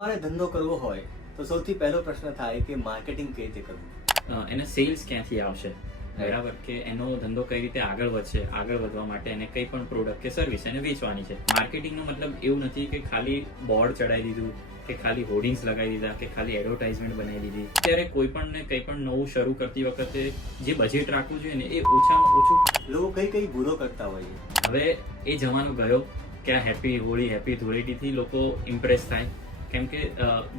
મારે ધંધો કરવો હોય તો સૌથી પહેલો પ્રશ્ન થાય કે માર્કેટિંગ કઈ રીતે કરવું. એને સેલ્સ ક્યાંથી આવશે, બરાબર, કે એનો ધંધો કઈ રીતે આગળ વધશે. આગળ વધવા માટે એને કઈ પણ પ્રોડક્ટ કે સર્વિસ એને વેચવાની છે. માર્કેટિંગનો મતલબ એવું નથી કે ખાલી બોર્ડ ચડાવી દીધું, કે ખાલી હોર્ડિંગ્સ લગાવી દીધા, કે ખાલી એડવર્ટાઇઝમેન્ટ બનાવી દીધી. અત્યારે કોઈ પણ ને કંઈ પણ નવું શરૂ કરતી વખતે જે બજેટ રાખવું જોઈએ ને એ ઓછામાં ઓછું. લોકો કઈ ભૂલો કરતા હોય છે. હવે એ જમાનો ગયો કે આ હેપી હોળી, હેપી ધૂળેટીથી લોકો ઇમ્પ્રેસ થાય. કેમ કે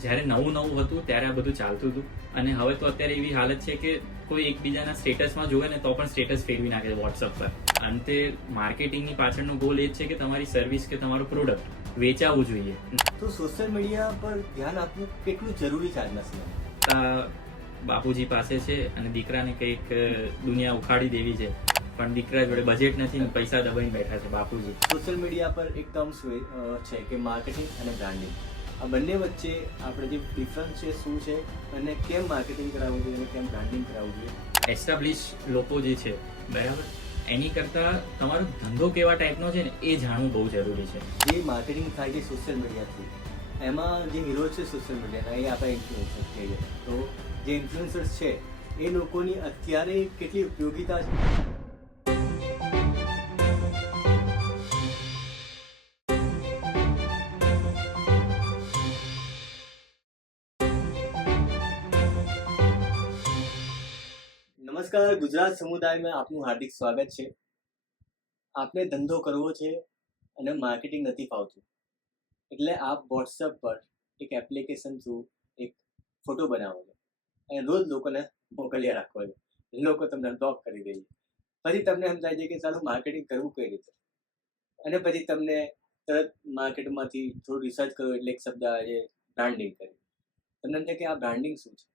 જ્યારે નવું હતું ત્યારે આ બધું ચાલતું હતું, અને હવે તો અત્યારે એવી હાલત છે કે કોઈ એકબીજાના સ્ટેટસમાં જોવે ને તો પણ સ્ટેટસ ફેરવી નાખે છે વોટ્સઅપ પર. અંતે માર્કેટિંગની પાછળનો ગોલ એ જ છે કે તમારી સર્વિસ કે તમારું પ્રોડક્ટ વેચાવવું જોઈએ. તો સોશિયલ મીડિયા પર ધ્યાન આપવું કેટલું જરૂરી છે આજના સમયમાં. બાપુજી પાસે છે અને દીકરાને કંઈક દુનિયા ઉખાડી દેવી છે, પણ દીકરા જોડે બજેટ નથી ને પૈસા દબાઈને બેઠા છે બાપુજી. સોશિયલ મીડિયા પર એક ટર્મ્સ છે કે માર્કેટિંગ અને બ્રાન્ડિંગ. આ બંને વચ્ચે આપણે જે ડિફરન્સ છે શું છે, અને કેમ માર્કેટિંગ કરાવવું જોઈએ અને કેમ બ્રાન્ડિંગ કરાવવું જોઈએ. એસ્ટાબ્લિશ લોકો જે છે, બરાબર, એની કરતાં તમારો ધંધો કેવા ટાઈપનો છે ને એ જાણવું બહુ જરૂરી છે. જે માર્કેટિંગ થાય છે સોશિયલ મીડિયાથી, એમાં જે હીરો છે સોશિયલ મીડિયાના એ આપણા ઇન્ફ્લુએન્સર્સ કહીએ. તો જે ઇન્ફ્લુએન્સર્સ છે એ લોકોની અત્યારે કેટલી ઉપયોગિતા છે. નમસ્કાર, ગુજરાત સમુદાયમાં આપનું હાર્દિક સ્વાગત છે. આપણે ધંધો કરવો છે અને માર્કેટિંગ નથી ફાવતું, એટલે આપ વોટ્સઅપ પર એક એપ્લિકેશન થ્રુ એક ફોટો બનાવો છો અને રોજ લોકોને મોકલ્યા રાખો છો. લોકો તમને બ્લોક કરી દે છે. પછી તમને એમ થાય છે કે ચાલો માર્કેટિંગ કરવું કઈ રીતે, અને પછી તમને તરત માર્કેટમાંથી થોડું રિસર્ચ કરો એટલે એક શબ્દ આવે છે બ્રાન્ડિંગ કરી. તમને એમ થાય કે આ બ્રાન્ડિંગ શું છે.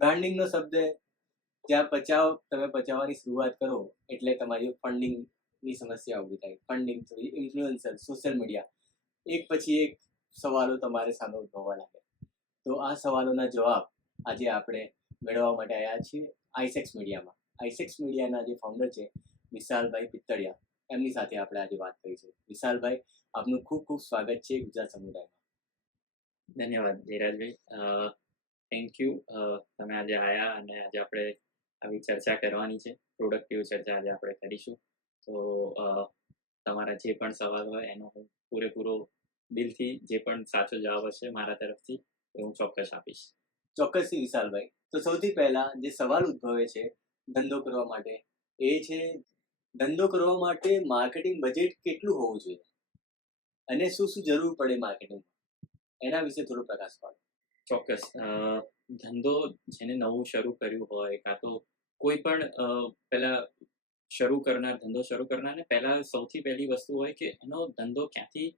બ્રાન્ડિંગનો શબ્દ જ્યાં તમે પચાવવાની શરૂઆત કરો એટલે તમારી ફંડિંગની સમસ્યા ઊભી થાય. ફંડિંગ, ઇન્ફ્લુએન્સર, સોશિયલ મીડિયા, એક પછી એક સવાલો તમારે સામે ઉદ્ભવવા લાગે. તો આ સવાલોના જવાબ આજે આપણે મેળવવા માટે આવ્યા છીએ આઈસેક્સ મીડિયામાં. આઈસેક્સ મીડિયાના જે ફાઉન્ડર છે વિશાલભાઈ પિત્તળિયા, એમની સાથે આપણે આજે વાત કરીશું. વિશાલભાઈ, આપનું ખૂબ ખૂબ સ્વાગત છે ગુજરાત સમુદાયમાં. ધન્યવાદ ધીરાજભાઈ, થેન્ક યુ. તમે આજે આવ્યા અને આજે આપણે આવી ચર્ચા કરવાની છે. પ્રોડક્ટિવ ચર્ચા આજે આપણે કરીશું. તો તમારા જે પણ સવાલ હોય એનો હું પૂરેપૂરો દિલથી જે પણ સાચો જવાબ હશે મારા તરફથી એ હું ચોક્કસ આપીશ. ચોક્કસથી વિશાલભાઈ. તો સૌથી પહેલા જે સવાલ ઉદ્ભવે છે ધંધો કરવા માટે એ છે, ધંધો કરવા માટે માર્કેટિંગ બજેટ કેટલું હોવું જોઈએ અને શું શું જરૂર પડે માર્કેટિંગમાં, એના વિશે થોડો પ્રકાશ પાડો. ચોક્કસ. ધંધો જેને નવું શરૂ કર્યું હોય, કાં તો કોઈ પણ પહેલા ધંધો શરૂ કરનારને પહેલા સૌથી પહેલી વસ્તુ હોય કે એનો ધંધો ક્યાંથી,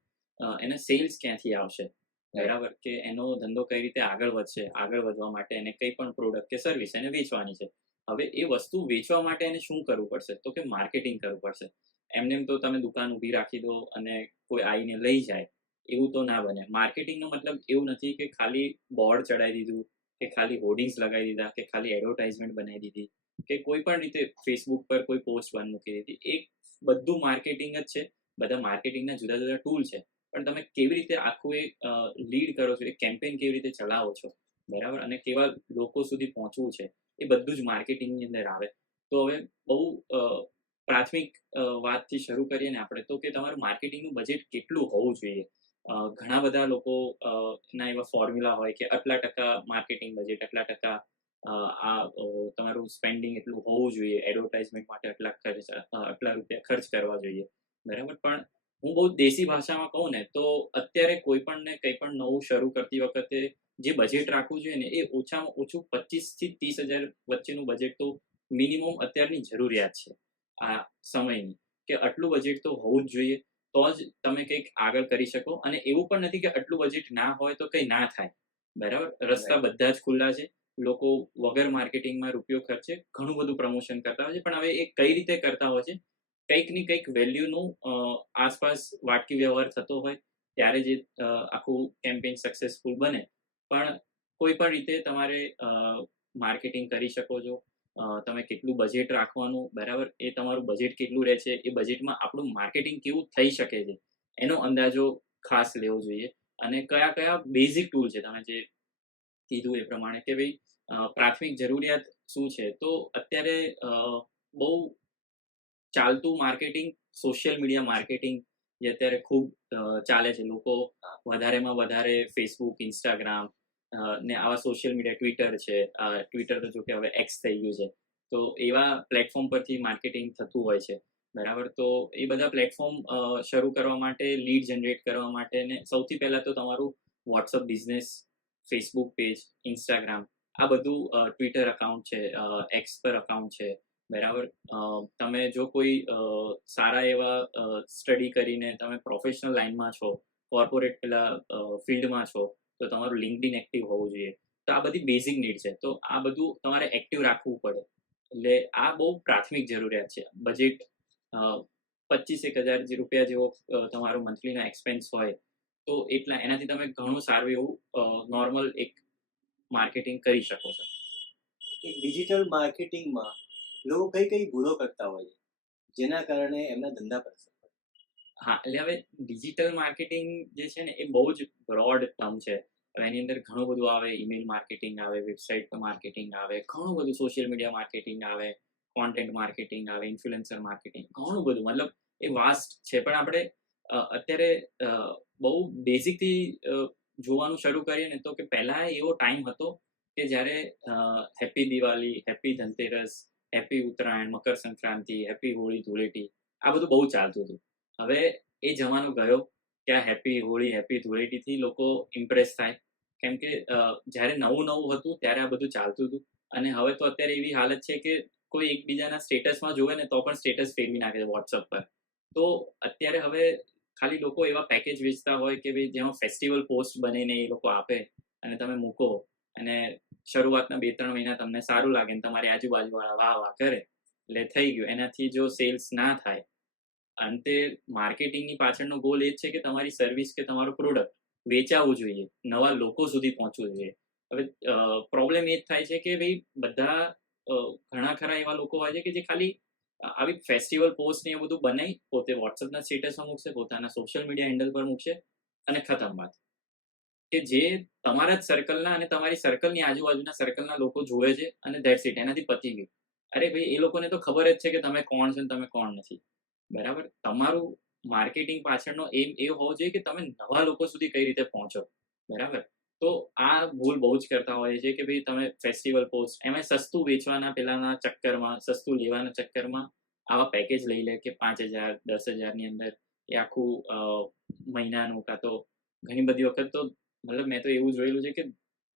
એના સેલ્સ ક્યાંથી આવશે, બરાબર, કે એનો ધંધો કઈ રીતે આગળ વધશે. આગળ વધવા માટે એને કઈ પણ પ્રોડક્ટ કે સર્વિસ એને વેચવાની છે. હવે એ વસ્તુ વેચવા માટે એને શું કરવું પડશે, તો કે માર્કેટિંગ કરવું પડશે. એમને તો તમે દુકાન ઊભી રાખી દો અને કોઈ આવીને લઈ જાય, એવું તો ના બને. માર્કેટિંગનો મતલબ એવું નથી કે ખાલી બોર્ડ ચડાવી દીધું, કે ખાલી હોર્ડિંગ્સ લગાવી દીધા, કે ખાલી એડવર્ટાઇઝમેન્ટ બનાવી દીધી, કે કોઈ પણ રીતે ફેસબુક પર કોઈ પોસ્ટ મૂકી દીધી. એક બધું માર્કેટિંગ જ છે. બધા માર્કેટિંગના જુદા જુદા ટૂલ છે, પણ તમે કેવી રીતે આખું એક લીડ કરો છો, એક કેમ્પેન કેવી રીતે ચલાવો છો, બરાબર, અને કેવા લોકો સુધી પહોંચવું છે, એ બધું જ માર્કેટિંગની અંદર આવે. તો હવે બહુ પ્રાથમિક વાતથી શરૂ કરીએ ને આપણે, તો કે તમારું માર્કેટિંગનું બજેટ કેટલું હોવું જોઈએ. ઘણા બધા લોકો ના એવા ફોર્મ્યુલા હોય કે આટલા ટકા માર્કેટિંગ બજેટ, આટલા ટકા તમારું સ્પેન્ડિંગ એટલું હોવું જોઈએ, એડવર્ટાઇઝમેન્ટ માટે આટલા રૂપિયા ખર્ચ કરવા જોઈએ, બરાબર. પણ હું બહુ દેશી ભાષામાં કહું ને તો અત્યારે કોઈ પણ ને કંઈ પણ નવું શરૂ કરતી વખતે જે બજેટ રાખવું જોઈએ ને એ ઓછામાં ઓછું 25 થી 30,000 વચ્ચેનું બજેટ તો મિનિમમ અત્યારની જરૂરિયાત છે આ સમયની, કે આટલું બજેટ તો હોવું જ જોઈએ. તો જ તમે કંઈક આગળ કરી શકો. અને એવું પણ નથી કે આટલું બજેટ ના હોય તો કંઈ ના થાય, બરાબર. રસ્તા બધા જ ખુલ્લા છે. લોકો વગર માર્કેટિંગમાં રૂપિયો ખર્ચે ઘણું બધું પ્રમોશન કરતા હોય છે, પણ હવે એ કઈ રીતે કરતા હોય છે, કંઈક ની કંઈક વેલ્યુનું આસપાસ વાટકી વ્યવહાર થતો હોય ત્યારે જે આખું કેમ્પેન સક્સેસફુલ બને. પણ કોઈ પણ રીતે તમારે માર્કેટિંગ કરી શકો છો. તમે કેટલું બજેટ રાખવાનું, બરાબર, એ તમારું બજેટ કેટલું રહે છે, એ બજેટમાં આપણું માર્કેટિંગ કેવું થઈ શકે છે એનો અંદાજો ખાસ લેવો જોઈએ. અને કયા કયા બેઝિક ટૂલ છે તમે જે કીધું એ પ્રમાણે કે ભાઈ પ્રાથમિક જરૂરિયાત શું છે. તો અત્યારે બહુ ચાલતું માર્કેટિંગ સોશિયલ મીડિયા માર્કેટિંગ જે અત્યારે ખૂબ ચાલે છે. લોકો વધારેમાં વધારે ફેસબુક, ઇન્સ્ટાગ્રામ ને આવા સોશિયલ મીડિયા, ટ્વિટર છે. ટ્વિટર તો જો કે હવે એક્સ થઈ ગયું છે. તો એવા પ્લેટફોર્મ પરથી માર્કેટિંગ થતું હોય છે. બરાબર. તો એ બધા પ્લેટફોર્મ શરૂ કરવા માટે, લીડ જનરેટ કરવા માટે ને સૌથી પહેલા તો તમારું WhatsApp business, Facebook page, Instagram, આ બધું ટ્વિટર અકાઉન્ટ છે, એક્સ પર અકાઉન્ટ છે. બરાબર. તમે જો કોઈ સારા એવા સ્ટડી કરીને તમે પ્રોફેશનલ લાઈનમાં છો, કોર્પોરેટ પેલા ફિલ્ડમાં છો, તો તમારું લિંક્ડઇન એક્ટિવ હોવું જોઈએ. તો આ બધી બેઝિક નીડ છે. તો આ બધું તમારે એક્ટિવ રાખવું પડે. એટલે આ બહુ પ્રાથમિક જરૂરિયાત છે. બજેટ 25,000 રૂપિયા જેવો તમારો મંથલીનો એક્સપેન્સ હોય તો એનાથી તમે ઘણું સારું એવું નોર્મલ એક માર્કેટિંગ કરી શકો છો. ડિજિટલ માર્કેટિંગમાં લોકો કઈ કઈ ભૂલો કરતા હોય છે જેના કારણે એમના ધંધા પર અસર પડે? હા, એટલે હવે ડિજિટલ માર્કેટિંગ જે છે ને એ બહુ જ બ્રોડ ટર્મ છે. હવે એની અંદર ઘણું બધું આવે. ઈમેલ માર્કેટિંગ આવે, વેબસાઇટ પર માર્કેટિંગ આવે, ઘણું બધું સોશિયલ મીડિયા માર્કેટિંગ આવે, કોન્ટેન્ટ માર્કેટિંગ આવે, ઇન્ફ્લુએન્સર માર્કેટિંગ, ઘણું બધું. મતલબ એ વાસ્ટ છે. પણ આપણે અત્યારે બહુ બેઝિકથી જોવાનું શરૂ કરીએ ને તો કે પહેલા એવો ટાઈમ હતો કે જ્યારે happy Diwali, happy Dhanteras, happy Uttarayan, Makar Sankranti, happy Holi, Dhuleti, આ બધું બહુ ચાલતું હતું. હવે એ જમાનો ગયો કે આ હેપી હોળી, હેપી ધૂળેટીથી લોકો ઇમ્પ્રેસ થાય. કેમ કે જ્યારે નવું નવું હતું ત્યારે આ બધું ચાલતું હતું. અને હવે તો અત્યારે એવી હાલત છે કે કોઈ એકબીજાના સ્ટેટસમાં જોવે ને તો પણ સ્ટેટસ ફેરવી નાખે છે વોટ્સઅપ પર. તો અત્યારે હવે ખાલી લોકો એવા પેકેજ વેચતા હોય કે ભાઈ જેમાં ફેસ્ટિવલ પોસ્ટ બનીને એ લોકો આપે અને તમે મૂકો અને શરૂઆતના 2-3 મહિના તમને સારું લાગે ને તમારી આજુબાજુવાળા વાહ વાહ કરે એટલે થઈ ગયું. એનાથી જો સેલ્સ ના થાય, અંતે માર્કેટિંગની પાછળનો ગોલ એ જ છે કે તમારી સર્વિસ કે તમારું પ્રોડક્ટ વેચાવું જોઈએ, નવા લોકો સુધી પહોંચવું જોઈએ. હવે પ્રોબ્લેમ એ જ થાય છે કે ભાઈ બધા ઘણા ખરા એવા લોકો હોય છે કે જે ખાલી આવી ફેસ્ટિવલ પોસ્ટ ને એ બધું બનાવી પોતે વોટ્સઅપના સ્ટેટસમાં મૂકશે, પોતાના સોશિયલ મીડિયા હેન્ડલ પર મૂકશે અને ખતમ વાત. કે જે તમારા જ સર્કલના અને તમારી સર્કલની આજુબાજુના સર્કલના લોકો જોવે છે અને ધેટ્સ ઇટ, એનાથી પતી ગયું. અરે ભાઈ, એ લોકોને તો ખબર જ છે કે તમે કોણ છો ને તમે કોણ નથી. બરાબર. તમારું માર્કેટિંગ પાછળનો એમ એ હોવો જોઈએ કે તમે નવા લોકો સુધી કઈ રીતે પહોંચો. બરાબર. તો આ ભૂલ બહુ જ કરતા હોય છે કે ભાઈ તમે ફેસ્ટિવલ પોસ્ટ એમાં સસ્તું વેચવાના પેલાના ચક્કરમાં, સસ્તું લેવાના ચક્કરમાં આવા પેકેજ લઈ લે કે 5,000, 10,000 ની અંદર એ આખું મહિનાનું કાં તો ઘણી બધી વખત તો મતલબ મેં તો એવું જોયેલું છે કે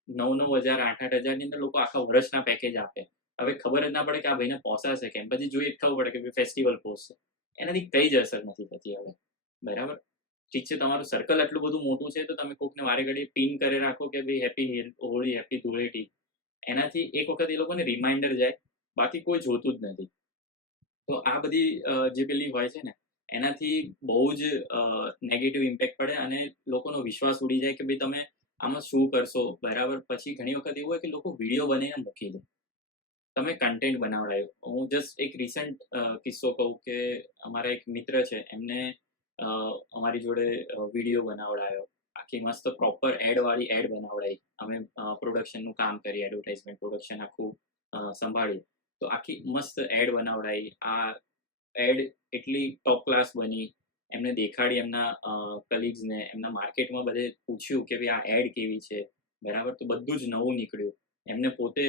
9,000, 8,000 ની અંદર લોકો આખા વર્ષના પેકેજ આપે. હવે ખબર જ ના પડે કે આ ભાઈને પોસાશે કેમ. પછી જોઈએ ખબર પડે કે ફેસ્ટિવલ પોસ્ટ છે. એનાથી કઈ જ અસર નથી થતી હવે. બરાબર. ઠીક છે, તમારું સર્કલ આટલું બધું મોટું છે તો તમે કોકને વારે ઘડીએ પિન કરી રાખો કે ભાઈ હેપી હોળી, હેપી ધૂળેટી. એનાથી એક વખત એ લોકોને રિમાઇન્ડર જાય, બાકી કોઈ જોતું જ નથી. તો આ બધી જે પેલી હોય છે ને એનાથી બહુ જ નેગેટિવ ઇમ્પેક્ટ પડે અને લોકોનો વિશ્વાસ ઉડી જાય કે ભાઈ તમે આમાં શું કરશો. બરાબર. પછી ઘણી વખત એવું હોય કે લોકો વિડીયો બનાવીને મૂકી દે. તમે કન્ટેન્ટ બનાવડાવ્યું. હું જસ્ટ એક રિસન્ટ કિસ્સો કહું કે અમારા એક મિત્ર છે, એમને અમારી જોડે વિડીયો બનાવડાયો. આખી મસ્ત પ્રોપર એડવાળી એડ બનાવડાવી. અમે પ્રોડક્શનનું કામ કરી, એડવર્ટાઇઝમેન્ટ પ્રોડક્શન આખું સંભાળી. તો આખી મસ્ત એડ બનાવડાવી. આ એડ એટલી ટોપ ક્લાસ બની. એમને દેખાડી એમના કલીગ્સને, એમના માર્કેટમાં બધે પૂછ્યું કે ભાઈ આ એડ કેવી છે. બરાબર. તો બધું જ નવું નીકળ્યું. એમને પોતે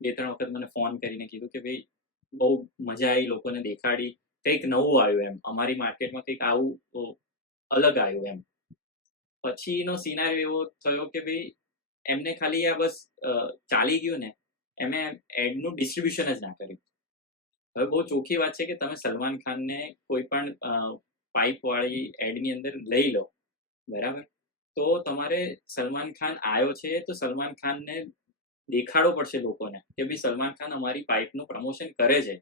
2-3 વખત મને ફોન કરીને કીધું કે ભાઈ બહુ મજા આવી, લોકોને દેખાડી, કંઈક નવું આવ્યું એમ. અમારી માર્કેટમાં કંઈક આવું અલગ આવ્યું એમ. પછીનો સિનારિયો એવો થયો કે ભાઈ એમને ખાલી આ બસ ચાલી ગયું ને, એમે એડનું ડિસ્ટ્રીબ્યુશન જ ના કર્યું. હવે બહુ ચોખ્ખી વાત છે કે તમે સલમાન ખાનને કોઈ પણ પાઇપવાળી એડની અંદર લઈ લો. બરાબર. તો તમારે સલમાન ખાન આવ્યો છે તો સલમાન ખાનને દેખાડવો પડશે લોકોને કે ભાઈ સલમાન ખાન અમારી પાઇપનું પ્રમોશન કરે છે.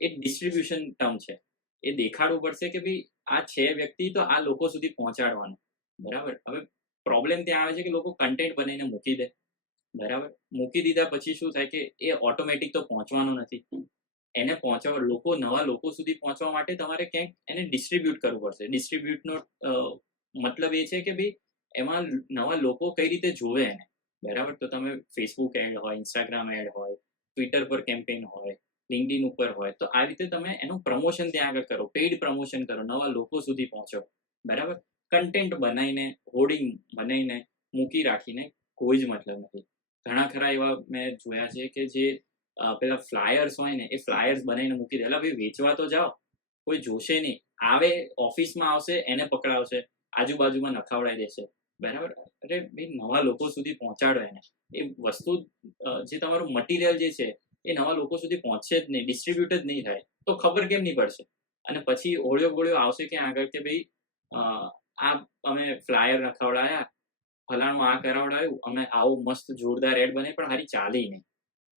એ ડિસ્ટ્રીબ્યુશન ટર્મ છે. એ દેખાડવું પડશે કે ભાઈ આ છે વ્યક્તિ તો આ લોકો સુધી પહોંચાડવાનું. બરાબર. હવે પ્રોબ્લેમ ત્યાં આવે છે કે લોકો કન્ટેન્ટ બનાવીને મૂકી દે. બરાબર. મૂકી દીધા પછી શું થાય કે એ ઓટોમેટિક તો પહોંચવાનું નથી. એને નવા લોકો સુધી પહોંચવા માટે તમારે ક્યાંક એને ડિસ્ટ્રીબ્યુટ કરવું પડશે. ડિસ્ટ્રીબ્યુટનો મતલબ એ છે કે ભાઈ એમાં નવા લોકો કઈ રીતે જોવે એને, બરાબર? તો તમે ફેસબુક એડ હોય, ઇન્સ્ટાગ્રામ એડ હોય, ટ્વિટર પર કેમ્પેન હોય, લિંક્ડઇન ઉપર હોય, તો આ રીતે તમે એનું પ્રમોશન ત્યાં આગળ કરો, પેઇડ પ્રમોશન કરો, નવા લોકો સુધી પહોંચો, બરાબર? કન્ટેન્ટ બનાવીને, હોર્ડિંગ બનાવીને મૂકી રાખીને કોઈ જ મતલબ નથી. ઘણા ખરા એવા મેં જોયા છે કે જે પેલા ફ્લાયર્સ હોય ને, એ ફ્લાયર્સ બનાવીને મૂકી દે. ભાઈ વેચવા તો જાઓ, કોઈ જોશે નહીં. આવે ઓફિસમાં આવશે, એને પકડાવશે, આજુબાજુમાં નખાવડાવી દેશે, બરાબર? અરે ભાઈ નવા લોકો સુધી પહોંચાડો એને. એ વસ્તુ જે તમારું મટીરિયલ જે છે એ નવા લોકો સુધી પહોંચશે જ નહીં, ડિસ્ટ્રીબ્યુટ જ નહીં થાય, તો ખબર કેમ નહીં પડશે? અને પછી ઓળ્યો ગોળ્યો આવશે ક્યાં આગળ કે ભાઈ આ અમે ફ્લાયર નખાવડાયા, ફલાણું આ કરાવડાયું, અમે આવું મસ્ત જોરદાર એડ બને, પણ હારી ચાલી નહીં.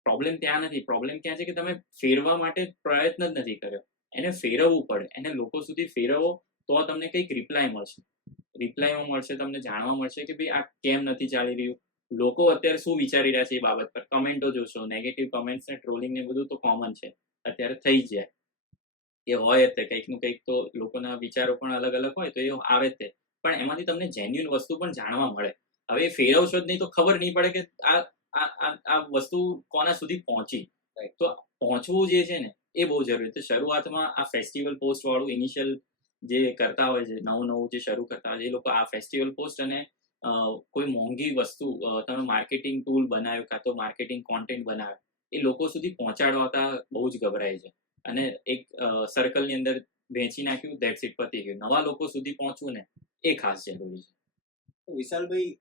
પ્રોબ્લેમ ત્યાં નથી. પ્રોબ્લેમ ક્યાં છે કે તમે ફેરવા માટે પ્રયત્ન જ નથી કર્યો. એને ફેરવવું પડે, એને લોકો સુધી ફેરવો, તો તમને કંઈક રિપ્લાય મળશે. રિપ્લાયમાં મળશે, તમને જાણવા મળશે કે ભાઈ આ કેમ નથી ચાલી રહ્યું, લોકો અત્યારે શું વિચારી રહ્યા છે એ બાબત પર. કમેન્ટો જોશો, નેગેટિવ કમેન્ટ્સ ને ટ્રોલિંગ ને બધું તો કોમન છે, અત્યારે થઈ જ જાય. એ હોય જ તે, કંઈકનું કંઈક તો લોકોના વિચારો પણ અલગ અલગ હોય, તો એ આવે જ તે. પણ એમાંથી તમને જેન્યુઅન વસ્તુ પણ જાણવા મળે. હવે એ ફેરવશો જ નહીં તો ખબર નહીં પડે કે આ વસ્તુ કોના સુધી પહોંચી. તો પહોંચવું જે છે ને એ બહુ જરૂરી છે. શરૂઆતમાં આ ફેસ્ટિવલ પોસ્ટ વાળું ઇનિશિયલ જે કરતા હોય છે, નવું જે શરૂ કરતા હોય છે, એ લોકો આ ફેસ્ટિવલ પોસ્ટ અને કોઈ મોંઘી વસ્તુ તમે માર્કેટિંગ ટૂલ બનાવ્યો કાં તો માર્કેટિંગ કોન્ટેન્ટ બનાવ્યો, એ લોકો સુધી પહોંચાડવાતા બહુ જ ગભરાય છે. અને એક સર્કલની અંદર વેચી નાખ્યું, ધેટ્સ ઇટ, પતી ગયું. નવા લોકો સુધી પહોંચવું ને એ ખાસ જરૂરી છે. વિશાલભાઈ,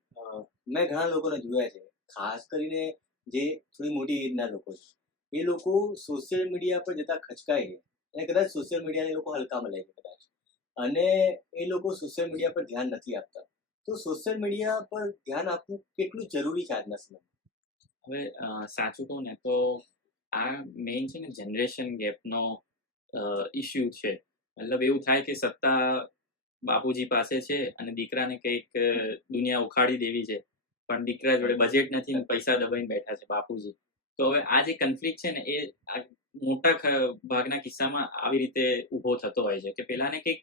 મેં ઘણા લોકોને જોયા છે, ખાસ કરીને જે થોડી મોટી એજના લોકો છે, એ લોકો સોશિયલ મીડિયા પર જતા ખચકાય છે અને કદાચ સોશિયલ મીડિયાને એ લોકો હલકામાં લે છે કદાચ, અને એ લોકો સોશિયલ મીડિયા પર ધ્યાન નથી આપતા. તો સોશિયલ મીડિયા પર ધ્યાન આપવું કેટલું જરૂરી છે આજના સમયમાં? હવે સાચું કહું ને તો આ મેઇન છે ને જનરેશન ગેપનો ઇસ્યુ છે. મતલબ એવું થાય કે સત્તા બાપુજી પાસે છે અને દીકરાને કંઈક દુનિયા ઉખાડી દેવી છે, પણ દીકરા જોડે બજેટ નથી ને પૈસા દબાઈને બેઠા છે બાપુજી. તો હવે આ જે કન્ફ્લિક્ટ છે ને એ મોટા ભાગના કિસ્સામાં આવી રીતે ઊભો થતો હોય છે કે પેલાને કંઈક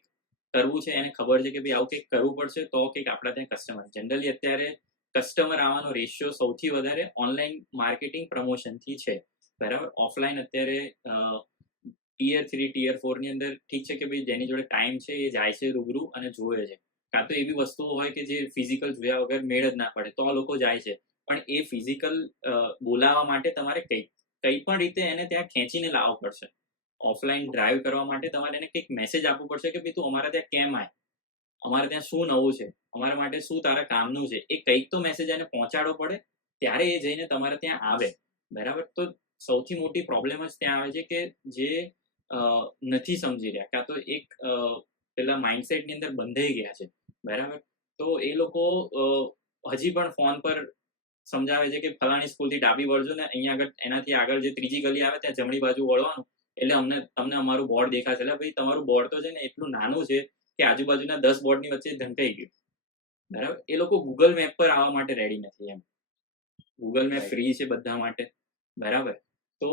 કરવું છે, એને ખબર છે કે ભાઈ આવું કંઈક કરવું પડશે તો કંઈક આપણા ત્યાં કસ્ટમર. જનરલી અત્યારે કસ્ટમર આવવાનો રેશિયો સૌથી વધારે ઓનલાઈન માર્કેટિંગ પ્રમોશનથી છે, બરાબર? ઓફલાઈન અત્યારે ટિયર 3 ટિયર 4 ની અંદર ઠીક છે કે ભાઈ જેની જોડે ટાઈમ છે એ જાય છે રૂબરૂ અને જોવે છે. કાં તો એવી વસ્તુઓ હોય કે જે ફિઝિકલ જોયા વગર મેળ જ ના પડે, તો આ લોકો જાય છે. પણ એ ફિઝિકલ બોલાવવા માટે તમારે કંઈ પણ રીતે એને ત્યાં ખેંચીને લાવવો પડશે. ઓફલાઈન ડ્રાઈવ કરવા માટે તમારે એને કંઈક મેસેજ આપવો પડશે કે ભાઈ તું અમારા ત્યાં કેમ આય, અમારે ત્યાં શું નવું છે, અમારા માટે શું તારા કામનું છે, એ કંઈક તો મેસેજ એને પહોંચાડવો પડે, ત્યારે એ જઈને તમારે ત્યાં આવે, બરાબર? તો સૌથી મોટી પ્રોબ્લેમ જ ત્યાં આવે છે કે જે નથી સમજી રહ્યા, કાં તો એક પેલા માઇન્ડસેટની અંદર બંધાઈ ગયા છે, બરાબર? તો એ લોકો હજી પણ ફોન પર સમજાવે છે કે ફલાણી સ્કૂલથી ડાબી વળજો ને અહીંયા આગળ એનાથી આગળ જે ત્રીજી ગલી આવે ત્યાં જમણી બાજુ વળવાનું, એટલે તમને અમારું બોર્ડ દેખાશે. એટલે ભાઈ તમારું બોર્ડ તો છે ને એટલું નાનું છે કે આજુબાજુના 10 બોર્ડની વચ્ચે ઢંકાઈ ગયું, બરાબર? એ લોકો ગૂગલ મેપ પર આવવા માટે રેડી નથી એમ. ગૂગલ મેપ ફ્રી છે બધા માટે, બરાબર? તો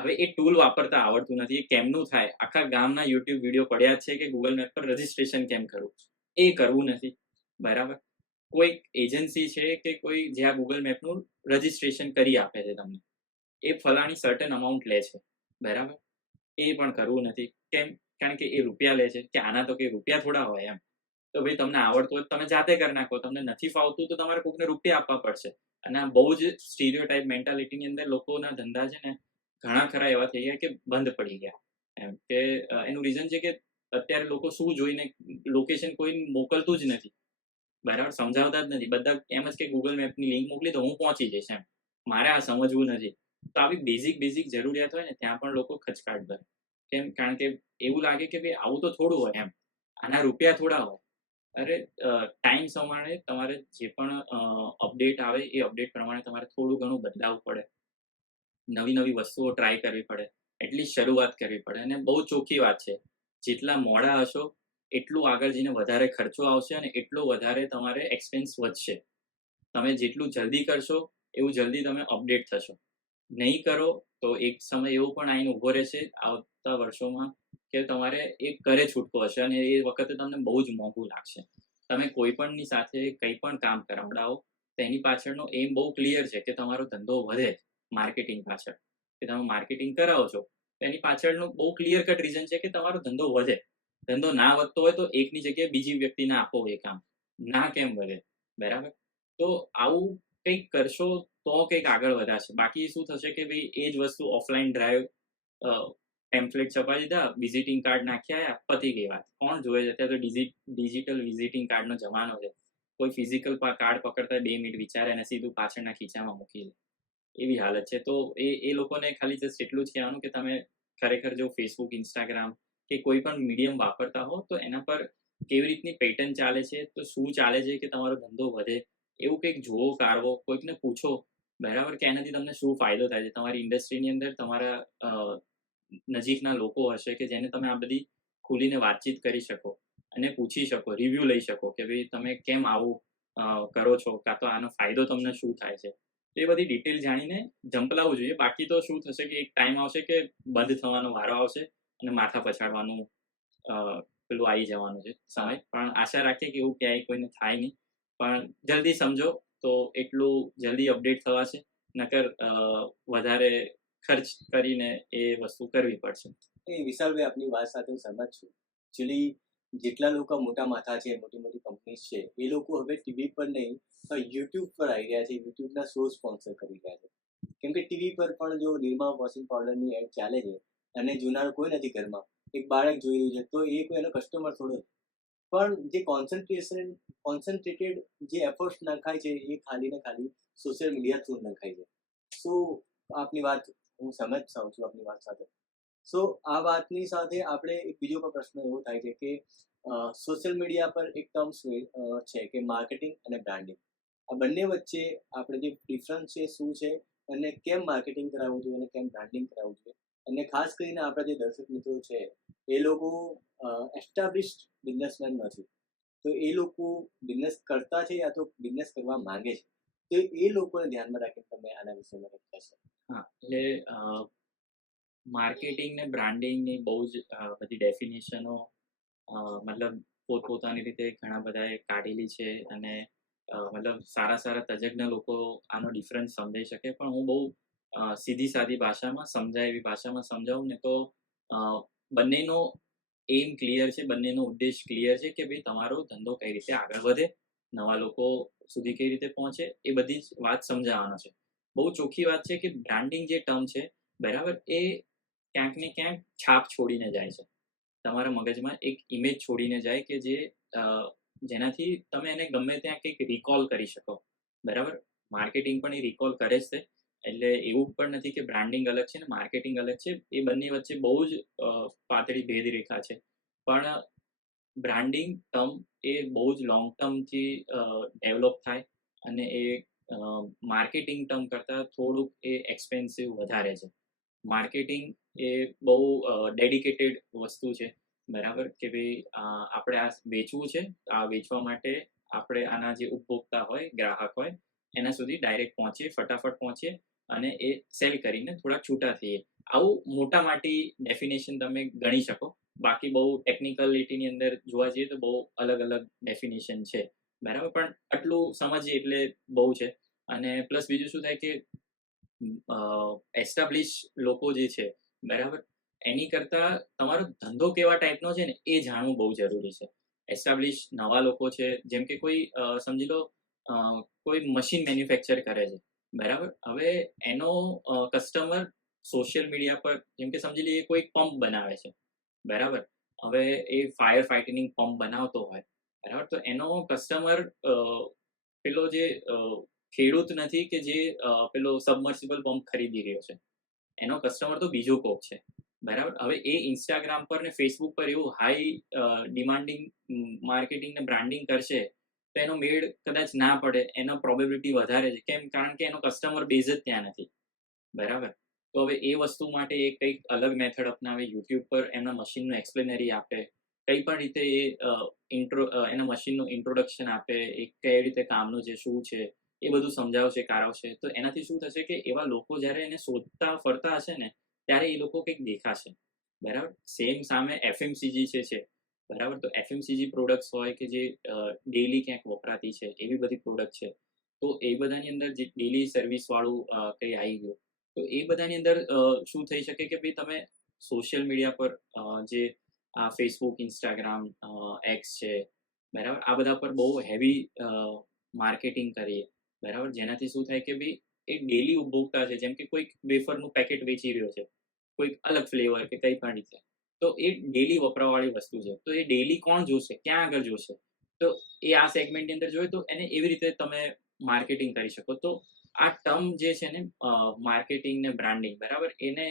હવે એ ટૂલ વાપરતા આવડતું નથી. એ કેમનું થાય? આખા ગામના યુટ્યુબ વિડીયો પડ્યા જ છે કે ગૂગલ મેપ પર રજીસ્ટ્રેશન કેમ કરવું, એ કરવું નથી, બરાબર? કોઈ એજન્સી છે કે કોઈ જે આ ગૂગલ મેપનું રજીસ્ટ્રેશન કરી આપે છે તમને, એ ફલાણી સર્ટન અમાઉન્ટ લે છે, બરાબર? એ પણ કરવું નથી. કેમ? કારણ કે એ રૂપિયા લે છે, કે આના તો કઈ રૂપિયા થોડા હોય એમ. તો ભાઈ તમને આવડતું હોય તમે જાતે કરી નાખો, તમને નથી ફાવતું તો તમારે કોઈને રૂપિયા આપવા પડશે. અને આ બહુ જ સ્ટીરિયોટાઇપ મેન્ટાલિટીની અંદર લોકોના ધંધા છે ને ઘણા ખરા એવા થઈ ગયા કે બંધ પડી ગયા એમ. કે એનું રીઝન છે કે અત્યારે લોકો શું જોઈને લોકેશન કોઈ મોકલતું જ નથી, બરાબર? સમજાવતા જ નથી. બધા એમ જ કે ગૂગલ મેપની લિંક મોકલી તો હું પહોંચી જઈશ એમ, મારે આ સમજવું નથી. તો આવી બેઝિક જરૂરિયાત હોય ને ત્યાં પણ લોકો ખચકાટ ભરે. કેમ? કારણ કે એવું લાગે કે ભાઈ આવું તો થોડું હોય એમ, આના રૂપિયા થોડા હોય. અરે ટાઈમ પ્રમાણે તમારે જે પણ અપડેટ આવે એ અપડેટ પ્રમાણે તમારે થોડું ઘણું બદલાવવું પડે, નવી વસ્તુઓ ટ્રાય કરવી પડે, એટલી શરૂઆત કરવી પડે. અને બહુ ચોખ્ખી વાત છે, જેટલા મોડા હશો એટલું આગળ જઈને વધારે ખર્ચો આવશે અને એટલો વધારે તમારે એક્સપેન્સ વધશે. તમે જેટલું જલ્દી કરશો એવું જલ્દી તમે અપડેટ થશો. નહીં કરો તો એક સમય એવો પણ આવીને ઊભો રહેશે આવતા વર્ષોમાં કે તમારે એ ઘરે છૂટકો હશે અને એ વખતે તમને બહુ જ મોંઘું લાગશે. તમે કોઈ પણની સાથે કંઈ પણ કામ કરાવડાવો તો એની પાછળનો એમ બહુ ક્લિયર છે કે તમારો ધંધો વધે માર્કેટિંગ પાછળ. કે તમે માર્કેટિંગ કરાવો છો તો એની પાછળનું બહુ ક્લિયર કટ રીઝન છે કે તમારો ધંધો વધે. ધંધો ના વધતો હોય તો એકની જગ્યાએ બીજી વ્યક્તિને આપો એ કામ. ના કેમ વધે? બરાબર? તો આવું કંઈક કરશો તો કંઈક આગળ વધાશે. બાકી શું થશે કે ભાઈ એ જ વસ્તુ ઓફલાઈન ડ્રાઈવ ટેમ્પલેટ છપાવી દીધા, વિઝિટિંગ કાર્ડ નાખી આયા, પતી ગઈ વાત. કોણ જોવે છે? અત્યારે તો ડિજિટલ વિઝિટિંગ કાર્ડનો જમાનો છે. કોઈ ફિઝિકલ કાર્ડ પકડતા 2 મિનિટ વિચારે અને સીધું પાછળના ખીચામાં મૂકી દે. એવી હાલત છે. તો એ લોકોને ખાલી જસ્ટ એટલું જ કહેવાનું કે તમે ખરેખર જો ફેસબુક, ઇન્સ્ટાગ્રામ કે કોઈ પણ મીડિયમ વાપરતા હો તો એના પર કેવી રીતની પેટર્ન ચાલે છે, તો શું ચાલે છે કે તમારો ધંધો વધે, એવું કંઈક જોવો, કાઢવો, કોઈકને પૂછો, બરાબર? કે એનાથી તમને શું ફાયદો થાય છે. તમારી ઇન્ડસ્ટ્રીની અંદર તમારા નજીકના લોકો હશે કે જેને તમે આ બધી ખુલીને વાતચીત કરી શકો અને પૂછી શકો, રિવ્યુ લઈ શકો કે ભાઈ તમે કેમ આવું કરો છો, કાં તો આનો ફાયદો તમને શું થાય છે. તો એ બધી ડિટેલ જાણીને ઝંપલાવવું જોઈએ. બાકી તો શું થશે કે એક ટાઈમ આવશે કે બંધ થવાનો વારો આવશે અને માથા પછાડવાનું પેલું આવી જવાનું છે સમય. પણ આશા રાખીએ કે એવું ક્યાંય કોઈને થાય નહીં. પણ જલ્દી સમજો તો એટલું જલ્દી અપડેટ થવાશે. નકર વધારે ખર્ચ કરીને એ વસ્તુ કરવી પડશે. એ વિશાલભાઈ આપની વાત સાથે હું સહમત છું. એકચ્યુઅલી જેટલા લોકો મોટા માથા છે, મોટી મોટી કંપનીઝ છે, એ લોકો હવે ટીવી પર નહીં પણ યુટ્યુબ પર આવી રહ્યા છે. યુટ્યુબના શો સ્પોન્સર કરી રહ્યા છે. કેમ કે ટીવી પર પણ જો નિરમા વોશિંગ પાવડરની એડ ચાલે છે અને જૂનાર કોઈ નથી ઘરમાં, એક બાળક જોઈ રહ્યું છે, તો એ કોઈ એનો કસ્ટમર થોડો છે. પણ જે કોન્સન્ટ્રેટેડ જે એફર્ટ્સ નખાય છે એ ખાલી ને ખાલી સોશિયલ મીડિયા થ્રુ નખાય છે. સો આપની વાત હું સમજ છું આપની વાત સાથે. સો આ વાતની સાથે આપણે એક બીજો પણ પ્રશ્ન એવો થાય છે કે સોશિયલ મીડિયા પર એક ટર્મ્સ છે કે માર્કેટિંગ અને બ્રાન્ડિંગ. આ બંને વચ્ચે આપણે જે ડિફરન્સ છે શું છે અને કેમ માર્કેટિંગ કરાવવું જોઈએ અને કેમ બ્રાન્ડિંગ કરાવવું જોઈએ, અને ખાસ કરીને આપણા જે દર્શક મિત્રો છે એ લોકો એસ્ટાબ્લિશ્ડ બિઝનેસમેન નથી, તો એ લોકો બિઝનેસ કરતા છે યા તો બિઝનેસ કરવા માંગે છે, તો એ લોકોને ધ્યાનમાં રાખીને તમે આના વિશે મને કહેશો. હા, એટલે માર્કેટિંગ ને બ્રાન્ડિંગની બહુ જ બધી ડેફિનેશનો મતલબ પોતપોતાની રીતે ઘણા બધાએ કાઢેલી છે અને મતલબ સારા તજજ્ઞ લોકો આનો ડિફરન્સ સમજાઈ શકે. પણ હું બહુ સીધી સાદી ભાષામાં સમજાય એવી ભાષામાં સમજાવું ને તો બંનેનો એમ ક્લિયર છે, બંનેનો ઉદ્દેશ ક્લિયર છે કે ભાઈ તમારો ધંધો કઈ રીતે આગળ વધે, નવા લોકો સુધી કઈ રીતે પહોંચે, એ બધી જ વાત સમજાવવાનો છે. બહુ ચોખ્ખી વાત છે કે બ્રાન્ડિંગ જે ટર્મ છે, બરાબર, એ ક્યાંક ને ક્યાંક છાપ છોડીને જાય છે. તમારા મગજમાં એક ઇમેજ છોડીને જાય કે જેનાથી તમે એને ગમે ત્યાં કંઈક રિકોલ કરી શકો. બરાબર? માર્કેટિંગ પણ એ રિકોલ કરે જ છે. એટલે એવું પણ નથી કે બ્રાન્ડિંગ અલગ છે ને માર્કેટિંગ અલગ છે. એ બંને વચ્ચે બહુ જ પાતળી ભેદરેખા છે. પણ બ્રાન્ડિંગ ટર્મ એ બહુ જ લોંગ ટર્મથી ડેવલપ થાય અને એ માર્કેટિંગ ટર્મ કરતાં થોડુંક એ એક્સપેન્સિવ વધારે છે. માર્કેટિંગ એ બહુ ડેડિકેટેડ વસ્તુ છે. બરાબર? કે ભાઈ આપણે આ વેચવું છે, આ વેચવા માટે આપણે આના જે ઉપભોક્તા હોય, ગ્રાહક હોય, એના સુધી ડાયરેક્ટ પહોંચીએ, ફટાફટ પહોંચીએ અને એ સેલ કરીને થોડા છૂટા થઈએ. આવું મોટા માટી ડેફિનેશન તમે ગણી શકો. બાકી બહુ ટેકનિકલિટીની અંદર જોવા જઈએ તો બહુ અલગ અલગ ડેફિનેશન છે. બરાબર? પણ આટલું સમજીએ એટલે બહુ છે. અને પ્લસ બીજું શું થાય કે એસ્ટાબ્લિશ લોકો જે છે, બરાબર, એની કરતાં તમારો ધંધો કેવા ટાઈપનો છે ને એ જાણવું બહુ જરૂરી છે. એસ્ટાબ્લિશ નવા લોકો છે, જેમ કે કોઈ સમજી લો કોઈ મશીન મેન્યુફેક્ચર કરે છે, બરાબર. હવે એનો કસ્ટમર સોશિયલ મીડિયા પર, જેમ કે સમજી લઈએ કોઈ પંપ બનાવે છે, બરાબર. હવે એ ફાયર ફાઇટિંગ પંપ બનાવતો હોય, બરાબર, તો એનો કસ્ટમર પેલો જે ખેડૂત નથી કે જે પેલો સબમર્સિબલ પંપ ખરીદી રહ્યો છે. એનો કસ્ટમર તો બીજો કોક છે, બરાબર. હવે એ ઇન્સ્ટાગ્રામ પર ને ફેસબુક પર એવું હાઈ ડિમાન્ડિંગ માર્કેટિંગ ને બ્રાન્ડિંગ કરશે તો એનો મેળ કદાચ ના પડે, એનો પ્રોબેબિલિટી વધારે છે. કેમ? કારણ કે એનો કસ્ટમર બેઝ જ ત્યાં નથી, બરાબર. તો હવે એ વસ્તુ માટે એ કંઈક અલગ મેથડ અપનાવે, યુટ્યુબ પર એમના મશીનનું એક્સપ્લેનરી આપે, કઈ પણ રીતે એ એના મશીનનું ઇન્ટ્રોડક્શન આપે, એ કઈ રીતે કામનું છે, શું છે, એ બધું સમજાવશે, કારવશે. તો એનાથી શું થશે કે એવા લોકો જ્યારે એને શોધતા ફરતા હશે ને ત્યારે એ લોકો કંઈક દેખાશે, બરાબર. સેમ સામે એફએમસીજી છે. બરાબર. તો એફએમસીજી પ્રોડક્ટ્સ હોય કે જે ડેલી ક્યાંક વપરાતી છે એવી બધી પ્રોડક્ટ છે. તો એ બધાની અંદર જે ડેલી સર્વિસવાળું કંઈ આવી ગયું. તો એ બધાની અંદર શું થઈ શકે કે ભાઈ તમે સોશિયલ મીડિયા પર જે આ ફેસબુક, ઇન્સ્ટાગ્રામ, એક્સ છે, બરાબર? આ બધા પર બહુ હેવી માર્કેટિંગ કરીએ, બરાબર? જેનાથી શું થાય કે ભાઈ એ ડેલી ઉપભોક્તા છે, જેમ કે કોઈક વેફરનું પેકેટ વેચી રહ્યો છે, કોઈક અલગ ફ્લેવર કે કંઈ પણ રીતે. તો એ ડેલી વપરાવાળી વસ્તુ છે. તો એ ડેલી કોણ જોશે? ક્યાં આગળ જોશે? તો એ આ સેગમેન્ટની અંદર જોઈએ તો એને એવી રીતે તમે માર્કેટિંગ કરી શકો. તો આ ટર્મ જે છે ને માર્કેટિંગ ને બ્રાન્ડિંગ, બરાબર? એને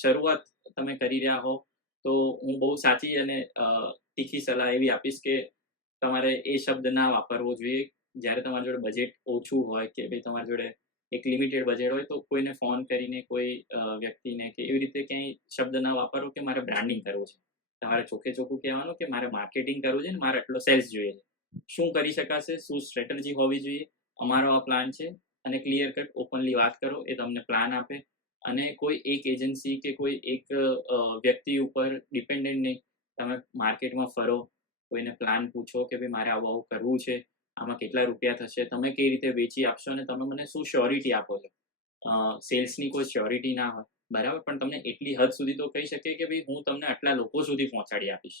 શરૂઆત તમે કરી રહ્યા હો તો હું બહુ સાચી અને તીખી સલાહ એવી આપીશ કે તમારે એ શબ્દ ના વાપરવો જોઈએ જ્યારે તમારી જોડે બજેટ ઓછું હોય કે ભાઈ તમારી જોડે એક લિમિટેડ બજેટ હોય. તો કોઈને ફોન કરીને કોઈ વ્યક્તિને કે એવી રીતે ક્યાંય શબ્દ ના વાપરો કે મારે બ્રાન્ડિંગ કરવું છે. તમારે ચોખ્ખે ચોખ્ખું કહેવાનું કે મારે માર્કેટિંગ કરવું છે ને મારે આટલો સેલ્સ જોઈએ છે. શું કરી શકાશે? શું સ્ટ્રેટેજી હોવી જોઈએ? અમારો આ પ્લાન છે અને ક્લિયર કટ ઓપનલી વાત કરો. એ તમને પ્લાન આપે અને કોઈ એક એજન્સી કે કોઈ એક વ્યક્તિ ઉપર ડિપેન્ડન્ટ નહીં. તમે માર્કેટમાં ફરો, કોઈને પ્લાન પૂછો કે ભાઈ મારે આવું આવું કરવું છે, આમાં કેટલા રૂપિયા થશે, તમે કઈ રીતે વેચી આપશો અને તમે મને શું શ્યોરિટી આપો છો. સેલ્સની કોઈ શ્યોરિટી ના હોય, બરાબર? પણ તમને એટલી હદ સુધી તો કહી શકે કે ભાઈ હું તમને આટલા લોકો સુધી પહોંચાડી આપીશ,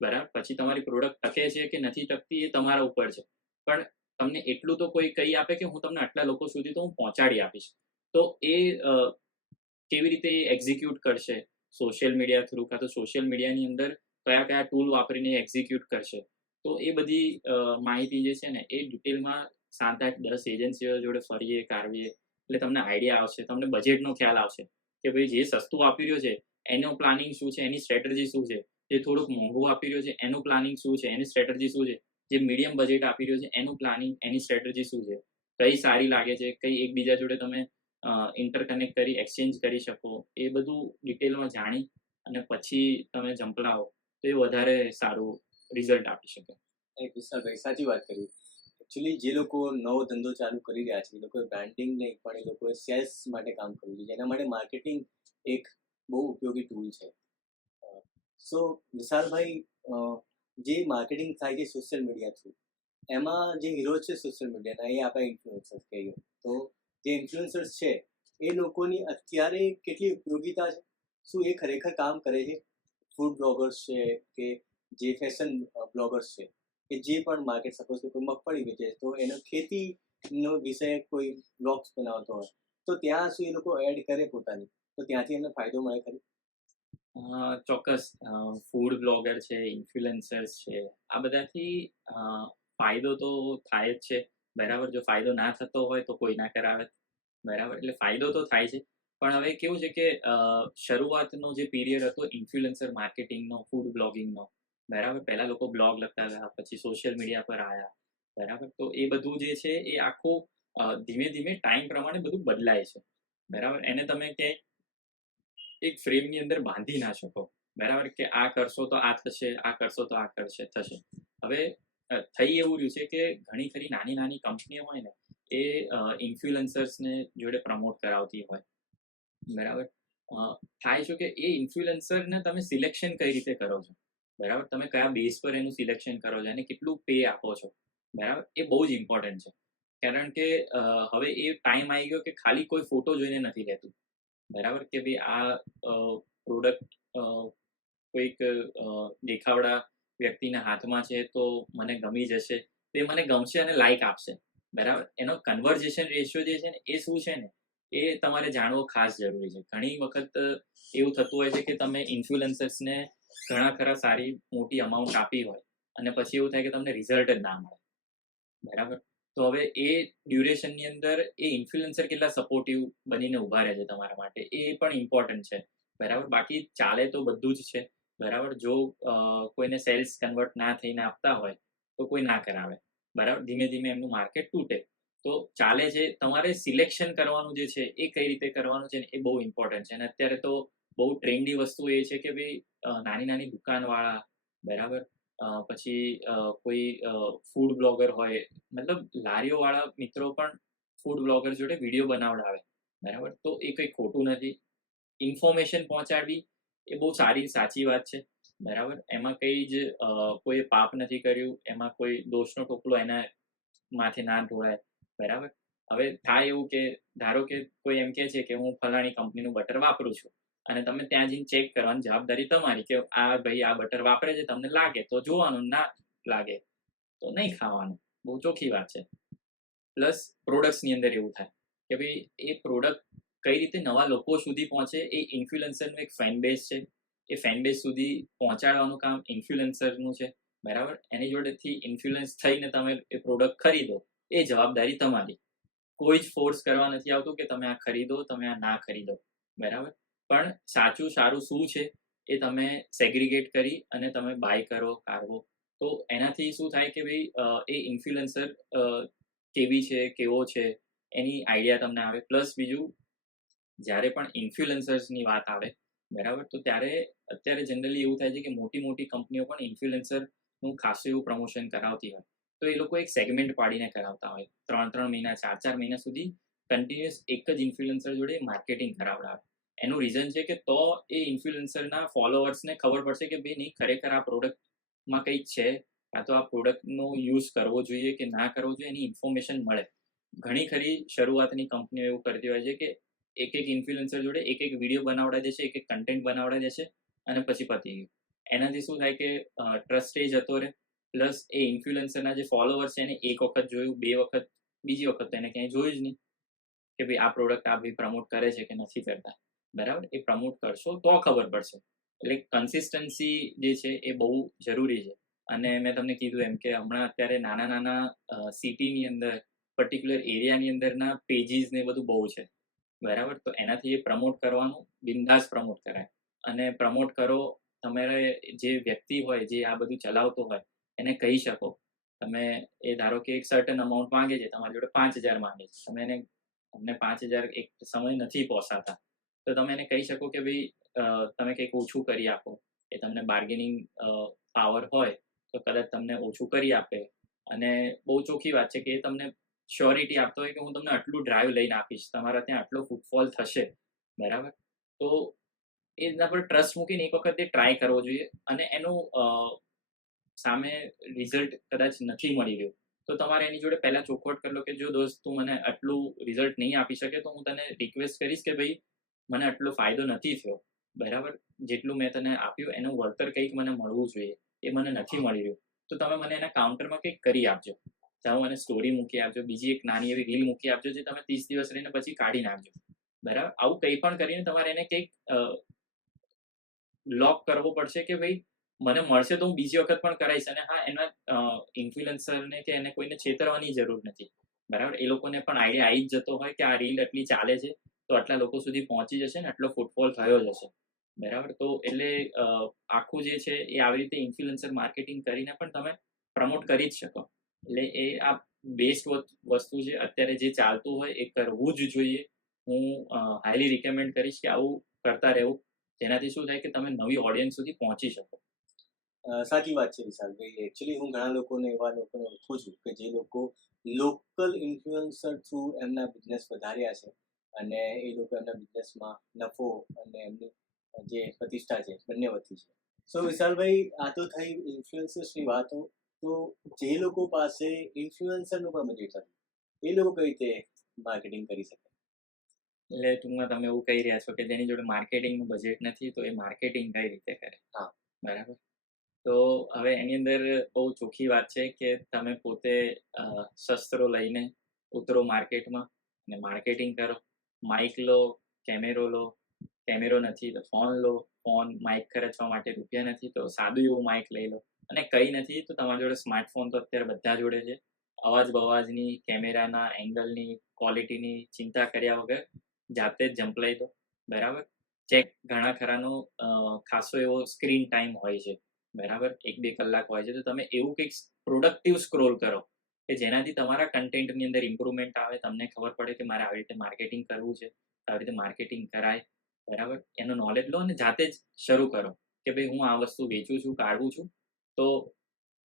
બરાબર? પછી તમારી પ્રોડક્ટ ટકે છે કે નથી ટકતી એ તમારા ઉપર છે. પણ તમને એટલું તો કોઈ કહી આપે કે હું તમને આટલા લોકો સુધી તો હું પહોંચાડી આપીશ. તો એ કેવી રીતે એ એક્ઝિક્યુટ કરશે સોશિયલ મીડિયા થ્રુ, કાં તો સોશિયલ મીડિયાની અંદર કયા કયા ટૂલ વાપરીને એક્ઝિક્યુટ કરશે. તો એ બધી માહિતી જે છે ને એ ડિટેલમાં 7-8-10 એજન્સીઓ જોડે ફરીએ, કારવીએ એટલે તમને આઈડિયા આવશે, તમને બજેટનો ખ્યાલ આવશે કે ભાઈ જે સસ્તું આપી રહ્યો છે એનું પ્લાનિંગ શું છે, એની સ્ટ્રેટેજી શું છે. જે થોડુંક મોંઘું આપી રહ્યો છે એનું પ્લાનિંગ શું છે, એની સ્ટ્રેટેજી શું છે. જે મીડિયમ બજેટ આપી રહ્યો છે એનું પ્લાનિંગ, એની સ્ટ્રેટેજી શું છે. કઈ સારી લાગે છે, કઈ એકબીજા જોડે તમે ઇન્ટરકનેક્ટ કરી એક્સચેન્જ કરી શકો. એ બધું ડિટેલમાં જાણી અને પછી તમે ઝંપલાવો તો એ વધારે સારું રિઝલ્ટ આપી શકે. એક વિશાલભાઈ સાચી વાત કરી. એકચ્યુઅલી જે લોકો નવો ધંધો ચાલુ કરી રહ્યા છે એ લોકોએ બ્રાન્ડિંગ નહીં પણ એ લોકોએ સેલ્સ માટે કામ કરવું જોઈએ. એના માટે માર્કેટિંગ એક બહુ ઉપયોગી ટૂલ છે. સો વિશાલભાઈ, જે માર્કેટિંગ થાય છે સોશિયલ મીડિયા થ્રુ, એમાં જે હીરો છે સોશિયલ મીડિયાના એ આપણે ઇન્ફ્લુએન્સર્સ કહીએ. તો જે ઇન્ફ્લુએન્સર્સ છે એ લોકોની અત્યારે કેટલી ઉપયોગિતા છે? શું એ ખરેખર કામ કરે છે? ફૂડ બ્લોગર્સ છે કે જે ફેશન બ્લોગર્સ છે કે જે પણ માર્કેટ, સપોઝ કે કોઈ મગફળી વેચે તો એનો ખેતીનો વિષય કોઈ બ્લોગ્સ બનાવતો હોય તો ત્યાં શું એ લોકો એડ કરે પોતાની, તો ત્યાંથી એમને ફાયદો મળે ખરી? ચોક્કસ. ફૂડ બ્લોગર છે, ઇન્ફ્લુએન્સર્સ છે, આ બધાથી ફાયદો તો થાય જ છે, બરાબર? જો ફાયદો ના થતો હોય તો કોઈ ના કરાવે, બરાબર? એટલે ફાયદો તો થાય છે. પણ હવે કેવું છે કે શરૂઆતનો જે પીરિયડ હતો ઇન્ફ્લુએન્સર માર્કેટિંગનો, ફૂડ બ્લોગિંગનો, બરાબર? પહેલા લોકો બ્લોગ લખતા હતા, પછી સોશિયલ મીડિયા પર આવ્યા, બરાબર? તો એ બધું જે છે એ આખું ધીમે ધીમે ટાઈમ પ્રમાણે બધું બદલાય છે, બરાબર? એને તમે ક્યાંય એક ફ્રેમની અંદર બાંધી ના શકો, બરાબર? કે આ કરશો તો આ થશે, આ કરશો તો આ થશે. હવે થઈ એવું રહ્યું છે કે ઘણી ખરી નાની નાની કંપનીઓ હોય ને એ ઇન્ફ્લુએન્સર્સને જોડે પ્રમોટ કરાવતી હોય, બરાબર? થાય શું કે એ ઇન્ફ્લુએન્સરને તમે સિલેક્શન કઈ રીતે કરો છો, બરાબર? તમે કયા બેઝ પર એનું સિલેક્શન કરો છો અને કેટલું પે આપો છો, બરાબર? એ બહુ જ ઇમ્પોર્ટન્ટ છે. કારણ કે હવે એ ટાઈમ આવી ગયો કે ખાલી કોઈ ફોટો જોઈને નથી લેતું, બરાબર? કે ભાઈ આ પ્રોડક્ટ કોઈક દેખાવડા વ્યક્તિના હાથમાં છે તો મને ગમી જશે, તે મને ગમશે અને લાઈક આપશે, બરાબર? એનો કન્વર્ઝેશન રેશિયો જે છે ને એ શું છે ને એ તમારે જાણવો ખાસ જરૂરી છે. ઘણી વખત એવું થતું હોય છે કે તમે ઇન્ફ્લુએન્સર્સને ઘણા ખરા સારી મોટી અમાઉન્ટ આપી હોય અને પછી એવું થાય કે તમને રિઝલ્ટ જ ના મળે, બરાબર? તો હવે એ ડ્યુરેશનની અંદર એ ઇન્ફ્લુએન્સર કેટલા સપોર્ટિવ બનીને ઊભા રહે છે તમારા માટે એ પણ ઇમ્પોર્ટન્ટ છે, બરાબર? બાકી ચાલે તો બધું જ છે, બરાબર? જો કોઈને સેલ્સ કન્વર્ટ ના થઈને આપતા હોય તો કોઈ ના કરાવે, બરાબર? ધીમે ધીમે એમનું માર્કેટ તૂટે તો ચાલે છે. તમારે સિલેક્શન કરવાનું જે છે એ કઈ રીતે કરવાનું છે ને એ બહુ ઇમ્પોર્ટન્ટ છે. અને અત્યારે તો બહુ ટ્રેન્ડી વસ્તુ એ છે કે ભાઈ નાની નાની દુકાનવાળા, બરાબર? પછી કોઈ ફૂડ બ્લોગર હોય, મતલબ લારીઓવાળા મિત્રો પણ ફૂડ બ્લોગર જોડે વિડીયો બનાવડાવે, બરાબર? તો એ કંઈ ખોટું નથી. ઇન્ફોર્મેશન પહોંચાડવી એ બહુ સારી સાચી વાત છે, બરાબર. એમાં કંઈ જ કોઈ પાપ નથી કર્યું, એમાં કોઈ દોષનો ટોપલો એના માથે ના ઢોળાય. બરાબર. હવે થાય એવું કે ધારો કે કોઈ એમ કહે છે કે હું ફલાણી કંપનીનું બટર વાપરું છું અને તમે ત્યાં જઈને ચેક કરવાની જવાબદારી તમારી કે આ ભાઈ આ બટર વાપરે છે, તમને લાગે તો જોવાનું, ના લાગે તો નહીં ખાવાનું. બહુ ચોખ્ખી વાત છે. પ્લસ પ્રોડક્ટ્સની અંદર એવું થાય કે ભાઈ એ પ્રોડક્ટ કઈ રીતે નવા લોકો સુધી પહોંચે, એ ઇન્ફ્લુએન્સરનું એક ફેન બેઝ છે. એ ફેન બેઝ સુધી પહોંચાડવાનું કામ ઇન્ફ્લુએન્સરનું છે. બરાબર. એની જોડેથી ઇન્ફ્લુઅન્સ થઈને તમે એ પ્રોડક્ટ ખરીદો, એ જવાબદારી તમારી. કોઈ જ ફોર્સ કરવા નથી આવતું કે તમે આ ખરીદો, તમે આ ના ખરીદો. બરાબર. પણ સાચું સારું શું છે એ તમે સેગ્રીગેટ કરી અને તમે બાય કરો, કાઢવો. તો એનાથી શું થાય કે ભાઈ એ ઇન્ફ્લુએન્સર કેવી છે, કેવો છે, એની આઈડિયા તમને આવે. પ્લસ બીજું, જ્યારે પણ ઇન્ફ્લુએન્સર્સની વાત આવે, બરાબર, તો ત્યારે અત્યારે જનરલી એવું થાય છે કે મોટી મોટી કંપનીઓ પણ ઇન્ફ્લુએન્સરનું ખાસું એવું પ્રમોશન કરાવતી હોય. તો એ લોકો એક સેગમેન્ટ પાડીને કરાવતા હોય. 3-3 મહિના, 4-4 મહિના સુધી કન્ટિન્યુઅસ એક જ ઇન્ફ્લુએન્સર જોડે માર્કેટિંગ કરાવડાવે. એનું રીઝન છે કે તો એ ઇન્ફ્લુએન્સરના ફોલોઅર્સને ખબર પડશે કે ભાઈ નહીં, ખરેખર આ પ્રોડક્ટમાં કંઈક છે, કાં તો આ પ્રોડક્ટનો યુઝ કરવો જોઈએ કે ના કરવો જોઈએ, એની ઇન્ફોર્મેશન મળે. ઘણી ખરી શરૂઆતની કંપનીઓ એવું કરતી હોય છે કે એક એક ઇન્ફ્લુએન્સર જોડે એક એક વિડીયો બનાવડાવી દેશે, એક એક કન્ટેન્ટ બનાવડાવી દેશે અને પછી પતી ગયું. એનાથી શું થાય કે ટ્રસ્ટ એ જતો રહે. પ્લસ એ ઇન્ફ્લુએન્સરના જે ફોલોઅર્સ છે એને એક વખત જોયું, 2 વખત, બીજી વખત તો એને ક્યાંય જોયું જ નહીં કે ભાઈ આ પ્રોડક્ટ આ ભાઈ પ્રમોટ કરે છે કે નથી કરતા. બરાબર. એ પ્રમોટ કરશો તો ખબર પડશે. એટલે કન્સિસ્ટન્સી જે છે એ બહુ જરૂરી છે. અને મેં તમને કીધું એમ કે હમણાં અત્યારે નાના નાના સિટીની અંદર, પર્ટિક્યુલર એરિયાની અંદરના પેજીસ ને બધું બહુ છે. બરાબર. તો એનાથી એ પ્રમોટ કરવાનું, બિંદાસ પ્રમોટ કરાય. અને પ્રમોટ કરો. તમારે જે વ્યક્તિ હોય, જે આ બધું ચલાવતો હોય, એને કહી શકો. તમે એ ધારો કે એક સર્ટન અમાઉન્ટ માંગે છે, તમારી જોડે 5,000 માંગે છે. તમે એને, અમને 5,000 એક સમય નથી પહોંચાતા, તો તમે એને કહી શકો કે ભાઈ તમે કંઈક ઓછું કરી આપો. એ તમને બાર્ગેનિંગ પાવર હોય તો કદાચ તમને ઓછું કરી આપે. અને બહુ ચોખ્ખી વાત છે કે એ તમને શ્યોરિટી આપતો હોય કે હું તમને આટલું ડ્રાઈવ લઈને આપીશ, તમારા ત્યાં આટલો ફૂટફોલ થશે. બરાબર. તો એના પર ટ્રસ્ટ મૂકીને એક વખત એ ટ્રાય કરવો જોઈએ. અને એનું સામે રિઝલ્ટ કદાચ નથી મળી રહ્યું, તો તમારે એની જોડે પહેલા ચોખવટ કરી લો કે જો દોસ્ત, તું મને આટલું રિઝલ્ટ નહીં આપી શકે તો હું તને રિક્વેસ્ટ કરીશ કે ભાઈ મને આટલો ફાયદો નથી થયો. બરાબર. જેટલું મેં તને આપ્યું એનું વળતર કંઈક મને મળવું જોઈએ, એ મને નથી મળી રહ્યું. તો તમે મને એના કાઉન્ટરમાં કંઈક કરી આપજો. ચાહે મને સ્ટોરી મૂકી આપજો, બીજી એક નાની એવી રીલ મૂકી આપજો જે તમે 30 દિવસ રહીને પછી કાઢી નાખજો. બરાબર. આવું કંઈ પણ કરીને તમારે એને કંઈક લોક કરવો પડશે કે ભાઈ મને મળશે તો હું બીજી વખત પણ કરાવીશ. અને હા, એના ઇન્ફ્લુએન્સરને કે એને કોઈને છેતરવાની જરૂર નથી. બરાબર. એ લોકોને પણ આઈડિયા આવી જ જતો હોય કે આ રીલ આટલી ચાલે છે તો આટલા લોકો સુધી પહોંચી જશે ને આટલો ફૂટફોલ થયો જ હશે. બરાબર. તો એટલે આખું જે છે એ આવી રીતે ઇન્ફ્લુએન્સર માર્કેટિંગ કરીને પણ તમે પ્રમોટ કરી જ શકો. એટલે એ આ બેસ્ટ વસ્તુ છે. અત્યારે જે ચાલતું હોય એ કરવું જ જોઈએ. હું હાઈલી રિકમેન્ડ કરીશ કે આવું કરતા રહેવું. જેનાથી શું થાય કે તમે નવી ઓડિયન્સ સુધી પહોંચી શકો. સાચી વાત છે વિશાલભાઈ. એકચ્યુઅલી હું ઘણા લોકોને, એવા લોકોને ઓળખું છું કે જે લોકો લોકલ ઇન્ફ્લુએન્સર થ્રુ એમના બિઝનેસ વધાર્યા છે અને એ લોકો એમના બિઝનેસમાં નફો અને એમની જે પ્રતિષ્ઠા છે બંને વધી છે. સો વિશાલભાઈ, આ તો થઈ ઇન્ફ્લુએન્સર્સની વાતો. તો જે લોકો પાસે ઇન્ફ્લુએન્સરનું પણ બજેટ હતું, એ લોકો કઈ રીતે માર્કેટિંગ કરી શકે? એટલે ટૂંકમાં તમે એવું કહી રહ્યા છો કે જેની જોડે માર્કેટિંગનું બજેટ નથી તો એ માર્કેટિંગ કઈ રીતે કરે. હા. બરાબર. તો હવે એની અંદર બહુ ચોખ્ખી વાત છે કે તમે પોતે શસ્ત્રો લઈને ઉતરો માર્કેટમાં અને માર્કેટિંગ કરો. માઇક લો, કેમેરો લો. કેમેરો નથી તો ફોન લો. ફોન, માઇક ખર્ચવા માટે રૂપિયા નથી તો સાદું એવું માઇક લઈ લો. અને કંઈ નથી તો તમારી જોડે સ્માર્ટફોન તો અત્યારે બધા જોડે છે. અવાજ બવાજની, કેમેરાના એંગલની, ક્વોલિટીની ચિંતા કર્યા વગર જાતે જ ઝંપલાઈ દો. બરાબર. ચેક ઘણા ખરાનો ખાસો એવો સ્ક્રીન ટાઈમ હોય છે. બરાબર. 1-2 કલાક હોય છે. તો તમે એવું કંઈક પ્રોડક્ટિવ સ્ક્રોલ કરો કે જેનાથી તમારા કન્ટેન્ટની અંદર ઇમ્પ્રુવમેન્ટ આવે. તમને ખબર પડે કે મારે આવી રીતે માર્કેટિંગ કરવું છે, આવી રીતે માર્કેટિંગ કરાય. બરાબર. એનો નોલેજ લો અને જાતે જ શરૂ કરો કે ભાઈ હું આ વસ્તુ વેચું છું, કાઢું છું, તો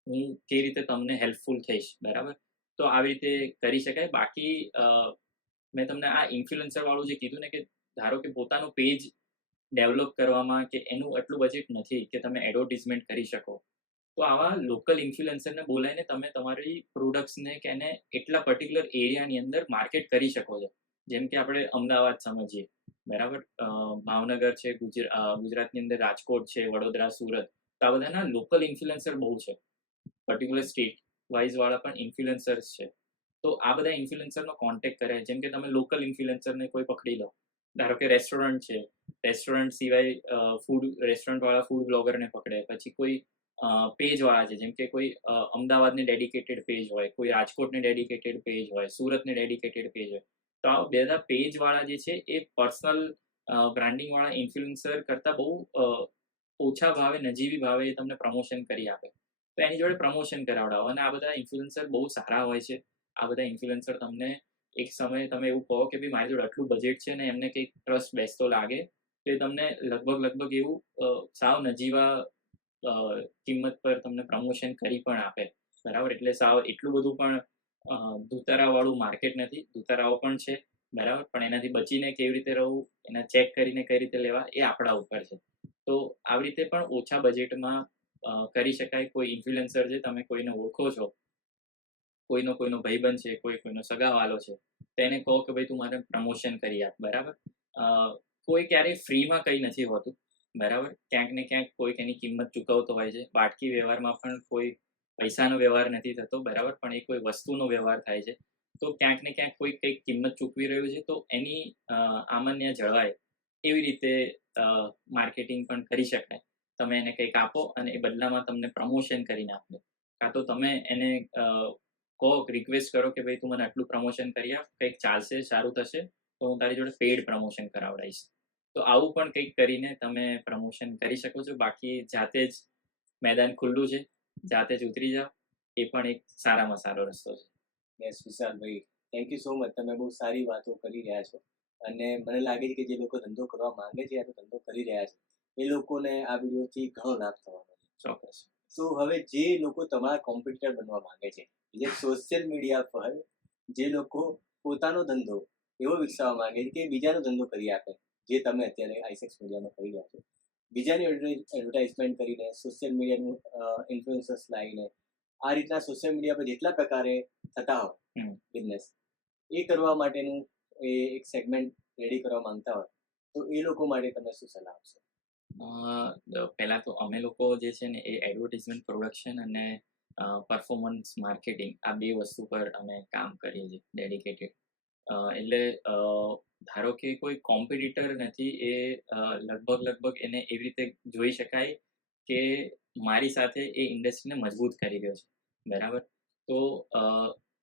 હું કેવી રીતે તમને હેલ્પફુલ થઈશ. બરાબર. તો આવી રીતે કરી શકાય. બાકી મેં તમને આ ઇન્ફ્લુએન્સર વાળું જે કીધું ને કે ધારો કે પોતાનું પેજ ડેવલપ કરવામાં કે એનું એટલું બજેટ નથી કે તમે એડવર્ટિઝમેન્ટ કરી શકો. તો આવા લોકલ ઇન્ફ્લુએન્સરને બોલાવીને તમે તમારી પ્રોડક્ટ્સને કે એને એટલા પર્ટિક્યુલર એરિયાની અંદર માર્કેટ કરી શકો છો. જેમ કે આપણે અમદાવાદ સમજીએ, બરાબર? ભાવનગર છે, ગુજરાતની અંદર રાજકોટ છે, વડોદરા, સુરત. તો આ બધાના લોકલ ઇન્ફ્લુએન્સર બહુ છે. પર્ટિક્યુલર સ્ટેટ વાઇઝ વાળા પણ ઇન્ફ્લુએન્સર્સ છે. તો આ બધા ઇન્ફ્લુએન્સરનો કોન્ટેક્ટ કરે. જેમ કે તમે લોકલ ઇન્ફ્લુએન્સરને કોઈ પકડી લો. ધારો કે રેસ્ટોરન્ટ છે, રેસ્ટોરન્ટ સિવાય રેસ્ટોરન્ટ વાળા ફૂડ બ્લોગરને પકડે. પછી કોઈ પેજ વાળા છે, જેમ કે કોઈ અમદાવાદને ડેડિકેટેડ પેજ હોય, કોઈ રાજકોટને ડેડિકેટેડ પેજ હોય, સુરતને ડેડિકેટેડ પેજ હોય. તો આ બધા પેજ વાળા જે છે એ પર્સનલ બ્રાન્ડિંગ વાળા ઇન્ફ્લુએન્સર કરતા બહુ ઓછા ભાવે, નજીવી ભાવે એ તમને પ્રમોશન કરી આપે. તો એની જોડે પ્રમોશન કરાવડાવો. અને આ બધા ઇન્ફ્લુએન્સર બહુ સારા હોય છે. આ બધા ઇન્ફ્લુએન્સર તમને એક સમયે તમે એવું કહો કે ભાઈ મારી જોડે આટલું બજેટ છે ને એમને કંઈક ટ્રસ્ટ બેસતો લાગે તો એ તમને લગભગ એવું સાવ નજીવા કિંમત પર તમને પ્રમોશન કરી પણ આપે, બરાબર? એટલે સાવ એટલું બધું પણ ધુતારાવાળું માર્કેટ નથી. ધુતારાઓ પણ છે, બરાબર? પણ એનાથી બચીને કેવી રીતે રહેવું, એના ચેક કરીને કઈ રીતે લેવા, એ આપણા ઉપર છે. તો આવી રીતે પણ ઓછા બજેટમાં કરી શકાય. કોઈ ઇન્ફ્લુએન્સર છે, તમે કોઈને ઓળખો છો, કોઈનો ભાઈબંધ છે, કોઈનો સગાવાલો છે, તો એને કહો કે ભાઈ તું મારે પ્રમોશન કરી આપ, બરાબર? કોઈ ક્યારેય ફ્રીમાં કંઈ નથી હોતું, બરાબર? ક્યાંક ને ક્યાંક કોઈક એની કિંમત ચૂકવતો હોય છે. બાટકી વ્યવહારમાં પણ કોઈ પૈસાનો વ્યવહાર નથી થતો, બરાબર? પણ એ કોઈ વસ્તુનો વ્યવહાર થાય છે. તો ક્યાંક ને ક્યાંક કોઈ કંઈક કિંમત ચૂકવી રહ્યું છે, તો એની આમાન્ય જળવાય એવી રીતે માર્કેટિંગ પણ કરી શકાય. તમે એને કંઈક આપો અને એ બદલામાં તમને પ્રમોશન કરીને આપે. કાં તો તમે એને કહો, રિક્વેસ્ટ કરો કે ભાઈ તું મને આટલું પ્રમોશન કરી આપ, કંઈક ચાલશે, સારું થશે, તો હું તારી જોડે પેડ પ્રમોશન કરાવડાવીશ. તો આવું પણ કંઈક કરીને તમે પ્રમોશન કરી શકો છો. બાકી જાતે જ મેદાન ખુલ્લું છે, જાતે જ ઉતરી જાઓ, એ પણ એક સારામાં સારો રસ્તો છે. Yes Vishalbhai, thank you so much. તમે બહુ સારી વાતો કરી રહ્યા છો અને મને લાગે છે કે જે લોકો ધંધો કરવા માંગે છે યા તો ધંધો કરી રહ્યા છે એ લોકોને આ વિડીયોથી ઘણો લાભ થવાનો છે. ચોક્કસ. તો હવે જે લોકો તમારા કોમ્પિટિટર બનવા માંગે છે, જે સોશિયલ મીડિયા પર જે લોકો પોતાનો ધંધો એવો વિકસાવવા માંગે છે કે બીજાનો ધંધો કરી આપે, જે તમે અત્યારે આઈસેક્સ મીડિયામાં કરી રહ્યા છો, બીજાની એડવર્ટાઇઝમેન્ટ કરીને સોશિયલ મીડિયાનું ઇન્ફ્લુએન્સર્સ લાવીને આ રીતના સોશિયલ મીડિયા પર જેટલા પ્રકારે થતા હોય બિઝનેસ, એ કરવા માટેનું એ એક સેગમેન્ટ રેડી કરવા માંગતા હોય તો એ લોકો માટે તમે શું સલાહ આપશો? પહેલા તો અમે લોકો જે છે ને એ એડવર્ટિઝમેન્ટ પ્રોડક્શન અને પરફોર્મન્સ માર્કેટિંગ, આ બે વસ્તુ પર અમે કામ કરીએ છીએ ડેડિકેટેડ. એટલે ધારો કે કોઈ કોમ્પિટિટર નથી, એ લગભગ એને એવી રીતે જોઈ શકાય કે મારી સાથે એ ઇન્ડસ્ટ્રીને મજબૂત કરી રહ્યો છે, બરાબર? તો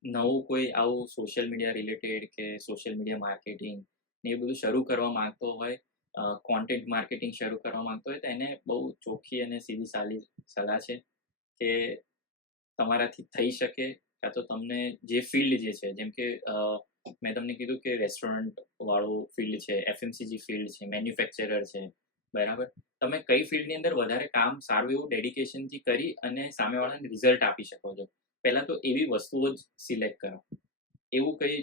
નવું કોઈ આવું સોશિયલ મીડિયા રિલેટેડ કે સોશિયલ મીડિયા માર્કેટિંગ ને એ બધું શરૂ કરવા માંગતો હોય, કોન્ટેન્ટ માર્કેટિંગ શરૂ કરવા માંગતો હોય, તો એને બહુ ચોખ્ખી અને સીધી સાલી સલાહ છે કે તમારાથી થઈ શકે, કાં તો તમને જે ફિલ્ડ જે છે, જેમ કે મેં તમને કીધું કે રેસ્ટોરન્ટ વાળું ફિલ્ડ છે, એફએમસીજી ફિલ્ડ છે, મેન્યુફેક્ચરર છે, બરાબર? તમે કઈ ફિલ્ડની અંદર વધારે કામ સારું એવું ડેડિકેશનથી કરી અને સામેવાળાને રિઝલ્ટ આપી શકો છો, પહેલા તો એવી વસ્તુઓ જ સિલેક્ટ કરો. એવું કંઈ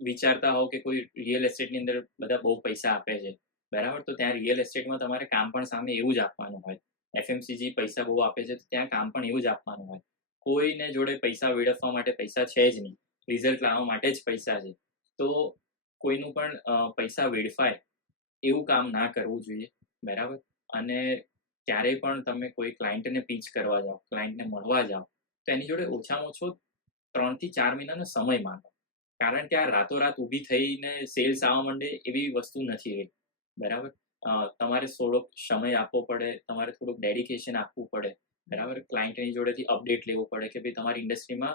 વિચારતા હોવ કે કોઈ રિયલ એસ્ટેટની અંદર બધા બહુ પૈસા આપે છે, બરાબર? તો ત્યાં રિયલ એસ્ટેટમાં તમારે કામ પણ સામે એવું જ આપવાનું હોય. એફએમસીજી પૈસા બહુ આપે છે, તો ત્યાં કામ પણ એવું જ આપવાનું હોય. કોઈને જોડે પૈસા વેડફવા માટે પૈસા છે જ નહીં, રિઝલ્ટ લાવવા માટે જ પૈસા છે. તો કોઈનું પણ પૈસા વેડફાય એવું કામ ના કરવું જોઈએ, બરાબર? અને ક્યારેય પણ તમે કોઈ ક્લાયન્ટને પીચ કરવા જાઓ, ક્લાયન્ટને મળવા જાઓ, તો એની જોડે ઓછામાં ઓછો 3 થી 4 મહિનાનો સમય માંગો. કારણ કે આ રાતોરાત ઊભી થઈને સેલ્સ આવવા માંડે એવી વસ્તુ નથી રહી, બરાબર? તમારે થોડોક સમય આપવો પડે, તમારે થોડુંક ડેડિકેશન આપવું પડે, બરાબર? ક્લાયન્ટની જોડેથી અપડેટ લેવું પડે કે ભાઈ તમારી ઇન્ડસ્ટ્રીમાં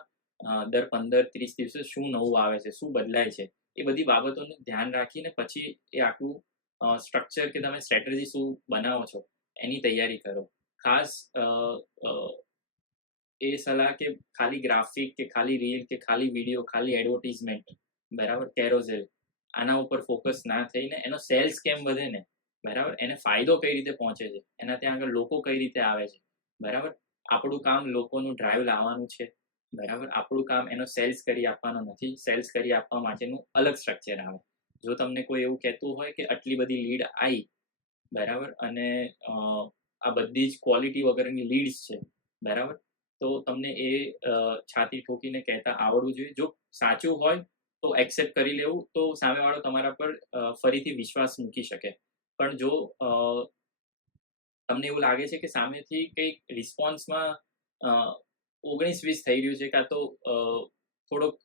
દર 15-30 દિવસે શું નવું આવે છે, શું બદલાય છે, એ બધી બાબતોનું ધ્યાન રાખીને પછી એ આખું સ્ટ્રક્ચર કે તમે સ્ટ્રેટેજી શું બનાવો છો એની તૈયારી કરો. ખાસ એ સલાહ કે ખાલી ગ્રાફિક કે ખાલી રીલ કે ખાલી વિડીયો, ખાલી એડવર્ટાઇઝમેન્ટ, બરાબર, કેરોસેલ, આના ઉપર ફોકસ ના થઈને એનો સેલ્સ કેમ વધે ને, બરાબર, એને ફાયદો કઈ રીતે પહોંચે છે, એના ત્યાં આગળ લોકો કઈ રીતે આવે છે, બરાબર? આપણું કામ લોકોનું ડ્રાઈવ લાવવાનું છે, બરાબર? આપણું કામ એનો સેલ્સ કરી આપવાનો નથી. સેલ્સ કરી આપવા માટેનું અલગ સ્ટ્રક્ચર આવે. જો તમને કોઈ એવું કહેતું હોય કે આટલી બધી લીડ આવી, બરાબર, અને આ બધી જ ક્વોલિટી વગરની લીડ્સ છે, બરાબર, તો તમને એ છાતી ઠોકીને કહેતા આવડવું જોઈએ. જો સાચું હોય તો એક્સેપ્ટ કરી લેવું, તો સામેવાળો તમારા પર ફરીથી વિશ્વાસ મૂકી શકે. પણ જો તમને એવું લાગે છે કે સામેથી કંઈક રિસ્પોન્સમાં 19-20 થઈ રહ્યું છે, કાં તો થોડોક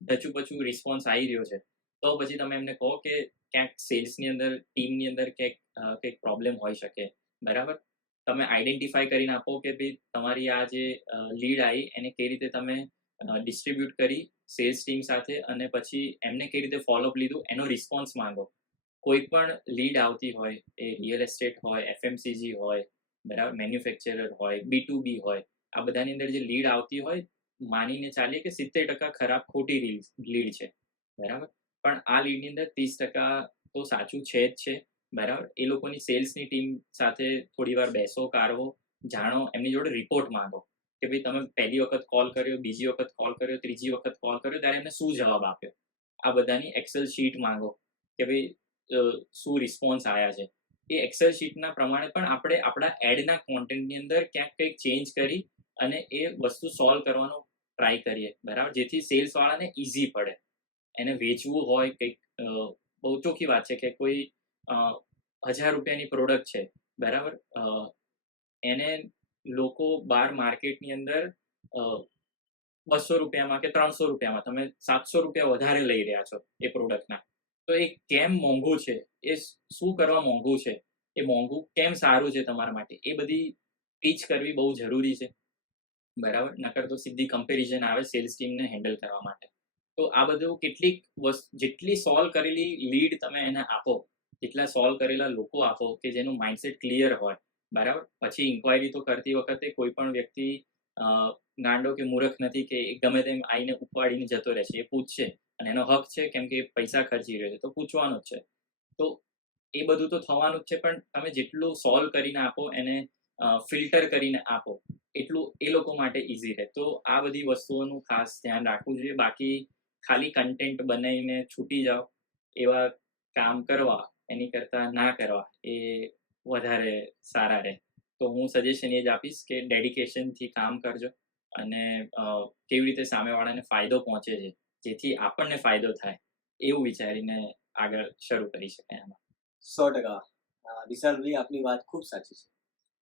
ઢચુપચું રિસ્પોન્સ આવી રહ્યો છે, તો પછી તમે એમને કહો કે ક્યાંક સેલ્સની અંદર, ટીમની અંદર ક્યાંક કંઈક પ્રોબ્લેમ હોઈ શકે, બરાબર. તમે આઈડેન્ટિફાઈ કરીને આપો કે ભાઈ તમારી આ જે લીડ આવી એને કઈ રીતે તમે ડિસ્ટ્રીબ્યુટ કરી સેલ્સ ટીમ સાથે, અને પછી એમને કઈ રીતે ફોલોઅપ લીધું એનો રિસ્પોન્સ માંગો. કોઈ પણ લીડ આવતી હોય, એ રિયલ એસ્ટેટ હોય, એફએમસીજી હોય, બરાબર, મેન્યુફેક્ચરર હોય, B2B હોય, આ બધાની અંદર જે લીડ આવતી હોય, માનીને ચાલીએ કે 70% ખરાબ ખોટી લીડ છે, બરાબર, પણ આ લીડની અંદર 30% તો સાચું છે જ છે, બરાબર. એ લોકોની સેલ્સની ટીમ સાથે થોડી વાર બેસો, કાઢવો, જાણો, એમની જોડે રિપોર્ટ માંગો કે ભાઈ તમે પહેલી વખત કોલ કર્યો, બીજી વખત કોલ કર્યો, ત્રીજી વખત કોલ કર્યો, ત્યારે એમને શું જવાબ આપ્યો. આ બધાની એક્સેલ શીટ માંગો કે ભાઈ શું રિસ્પોન્સ આવ્યા છે. એ એક્સેલ શીટના પ્રમાણે પણ આપણે આપણા એડના કોન્ટેન્ટની અંદર ક્યાંક કંઈક ચેન્જ કરી અને એ વસ્તુ સોલ્વ કરવાનો ટ્રાય કરીએ, બરાબર, જેથી સેલ્સ વાળાને ઇઝી પડે. એને વેચવું હોય કંઈક, બહુ ચોખ્ખી વાત છે કે કોઈ 1000 રૂપિયાની પ્રોડક્ટ છે, બરાબર, એને લોકો બહાર માર્કેટની અંદર 200 રૂપિયામાં કે 300 રૂપિયામાં, તમે 700 રૂપિયા વધારે લઈ રહ્યા છો એ પ્રોડક્ટના. તો એ કેમ મોંઘું છે, એ શું કરવા મોંઘું છે, એ મોંઘું કેમ સારું છે તમારા માટે, એ બધી ટીચ કરવી બહુ જરૂરી છે, બરાબર. નકર તો સીધી કમ્પેરિઝન આવે સેલ્સ ટીમને હેન્ડલ કરવા માટે. તો આ બધું કેટલીક જેટલી સોલ્વ કરેલી લીડ તમે એને આપો, જેટલા સોલ્વ કરેલા લોકો આપો કે જેનું માઇન્ડસેટ ક્લિયર હોય, બરાબર. પછી ઇન્ક્વાયરી તો કરતી વખતે કોઈ પણ વ્યક્તિ ગાંડો કે મૂર્ખ નથી કે ગમે તેમ આવીને ઉપાડીને જતો રહેશે. એ પૂછશે અને એનો હક છે, કેમ કે પૈસા ખર્ચી રહ્યો છે, તો પૂછવાનું જ છે. તો એ બધું તો થવાનું જ છે, પણ તમે જેટલું સોલ્વ કરીને આપો, એને ફિલ્ટર કરીને આપો, એટલું એ લોકો માટે ઇઝી રહે. તો આ બધી વસ્તુઓનું ખાસ ધ્યાન રાખવું જોઈએ. બાકી ખાલી કન્ટેન્ટ બનાવીને છૂટી જાઓ એવા કામ કરવા એની કરતાં ના કરવા એ વધારે સારા રહે. તો હું સજેશન એ જ આપીશ કે ડેડિકેશનથી કામ કરજો, અને કેવી રીતે સામેવાળાને ફાયદો પહોંચે છે, જેથી આપણને ફાયદો થાય, એવું વિચારીને આગળ શરૂ કરી શકાય આમાં. 100%. વિશાલભાઈ, આપની વાત ખૂબ સાચી છે.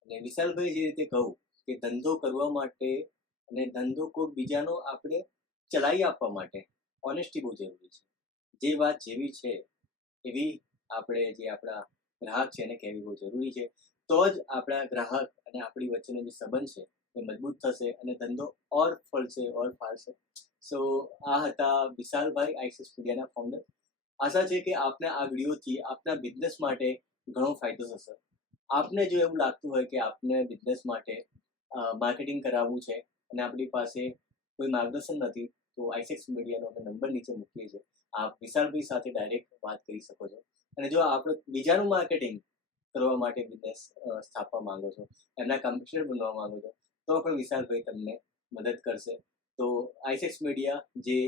અને વિશાલભાઈ જે રીતે કહું કે ધંધો કરવા માટે અને ધંધો કોઈ બીજાનો આપણે ચલાવી આપવા માટે ઓનેસ્ટી બહુ જરૂરી છે. જે વાત જેવી છે એવી આપણે જે આપણા ગ્રાહક છે એને કહેવી બહુ જરૂરી છે. તો જ આપણા ગ્રાહક અને આપણી વચ્ચેનો જે સંબંધ છે એ મજબૂત થશે અને ધંધો ઓર ફળશે, ઓર ફાળશે. સો આ હતા વિશાલભાઈ, આઈસિસ મીડિયાના ફાઉન્ડર. આશા છે કે આપને આ વિડીયોથી આપના બિઝનેસ માટે ઘણો ફાયદો થશે. આપને જો એવું લાગતું હોય કે આપને બિઝનેસ માટે માર્કેટિંગ કરાવવું છે અને આપણી પાસે કોઈ માર્ગદર્શન નથી, તો આઈસેક્સ મીડિયાનો અમે નંબર નીચે મૂકીએ છીએ. આપ વિશાલભાઈ સાથે ડાયરેક્ટ વાત કરી શકો છો. અને જો આપણે બીજાનું માર્કેટિંગ કરવા માટે બિઝનેસ સ્થાપવા માંગો છો, એમના કમિશનર બનવા માંગો છો, તો પણ વિશાલભાઈ તમને મદદ કરશે. તો આઈસેક્સ મીડિયા જે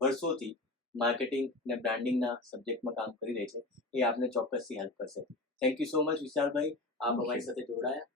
વર્ષોથી માર્કેટિંગ અને બ્રાન્ડિંગના સબ્જેક્ટમાં કામ કરી રહી છે, એ આપને ચોક્કસથી હેલ્પ કરશે. થેન્ક યુ સો મચ વિશાલભાઈ, આપ અમારી સાથે જોડાયા.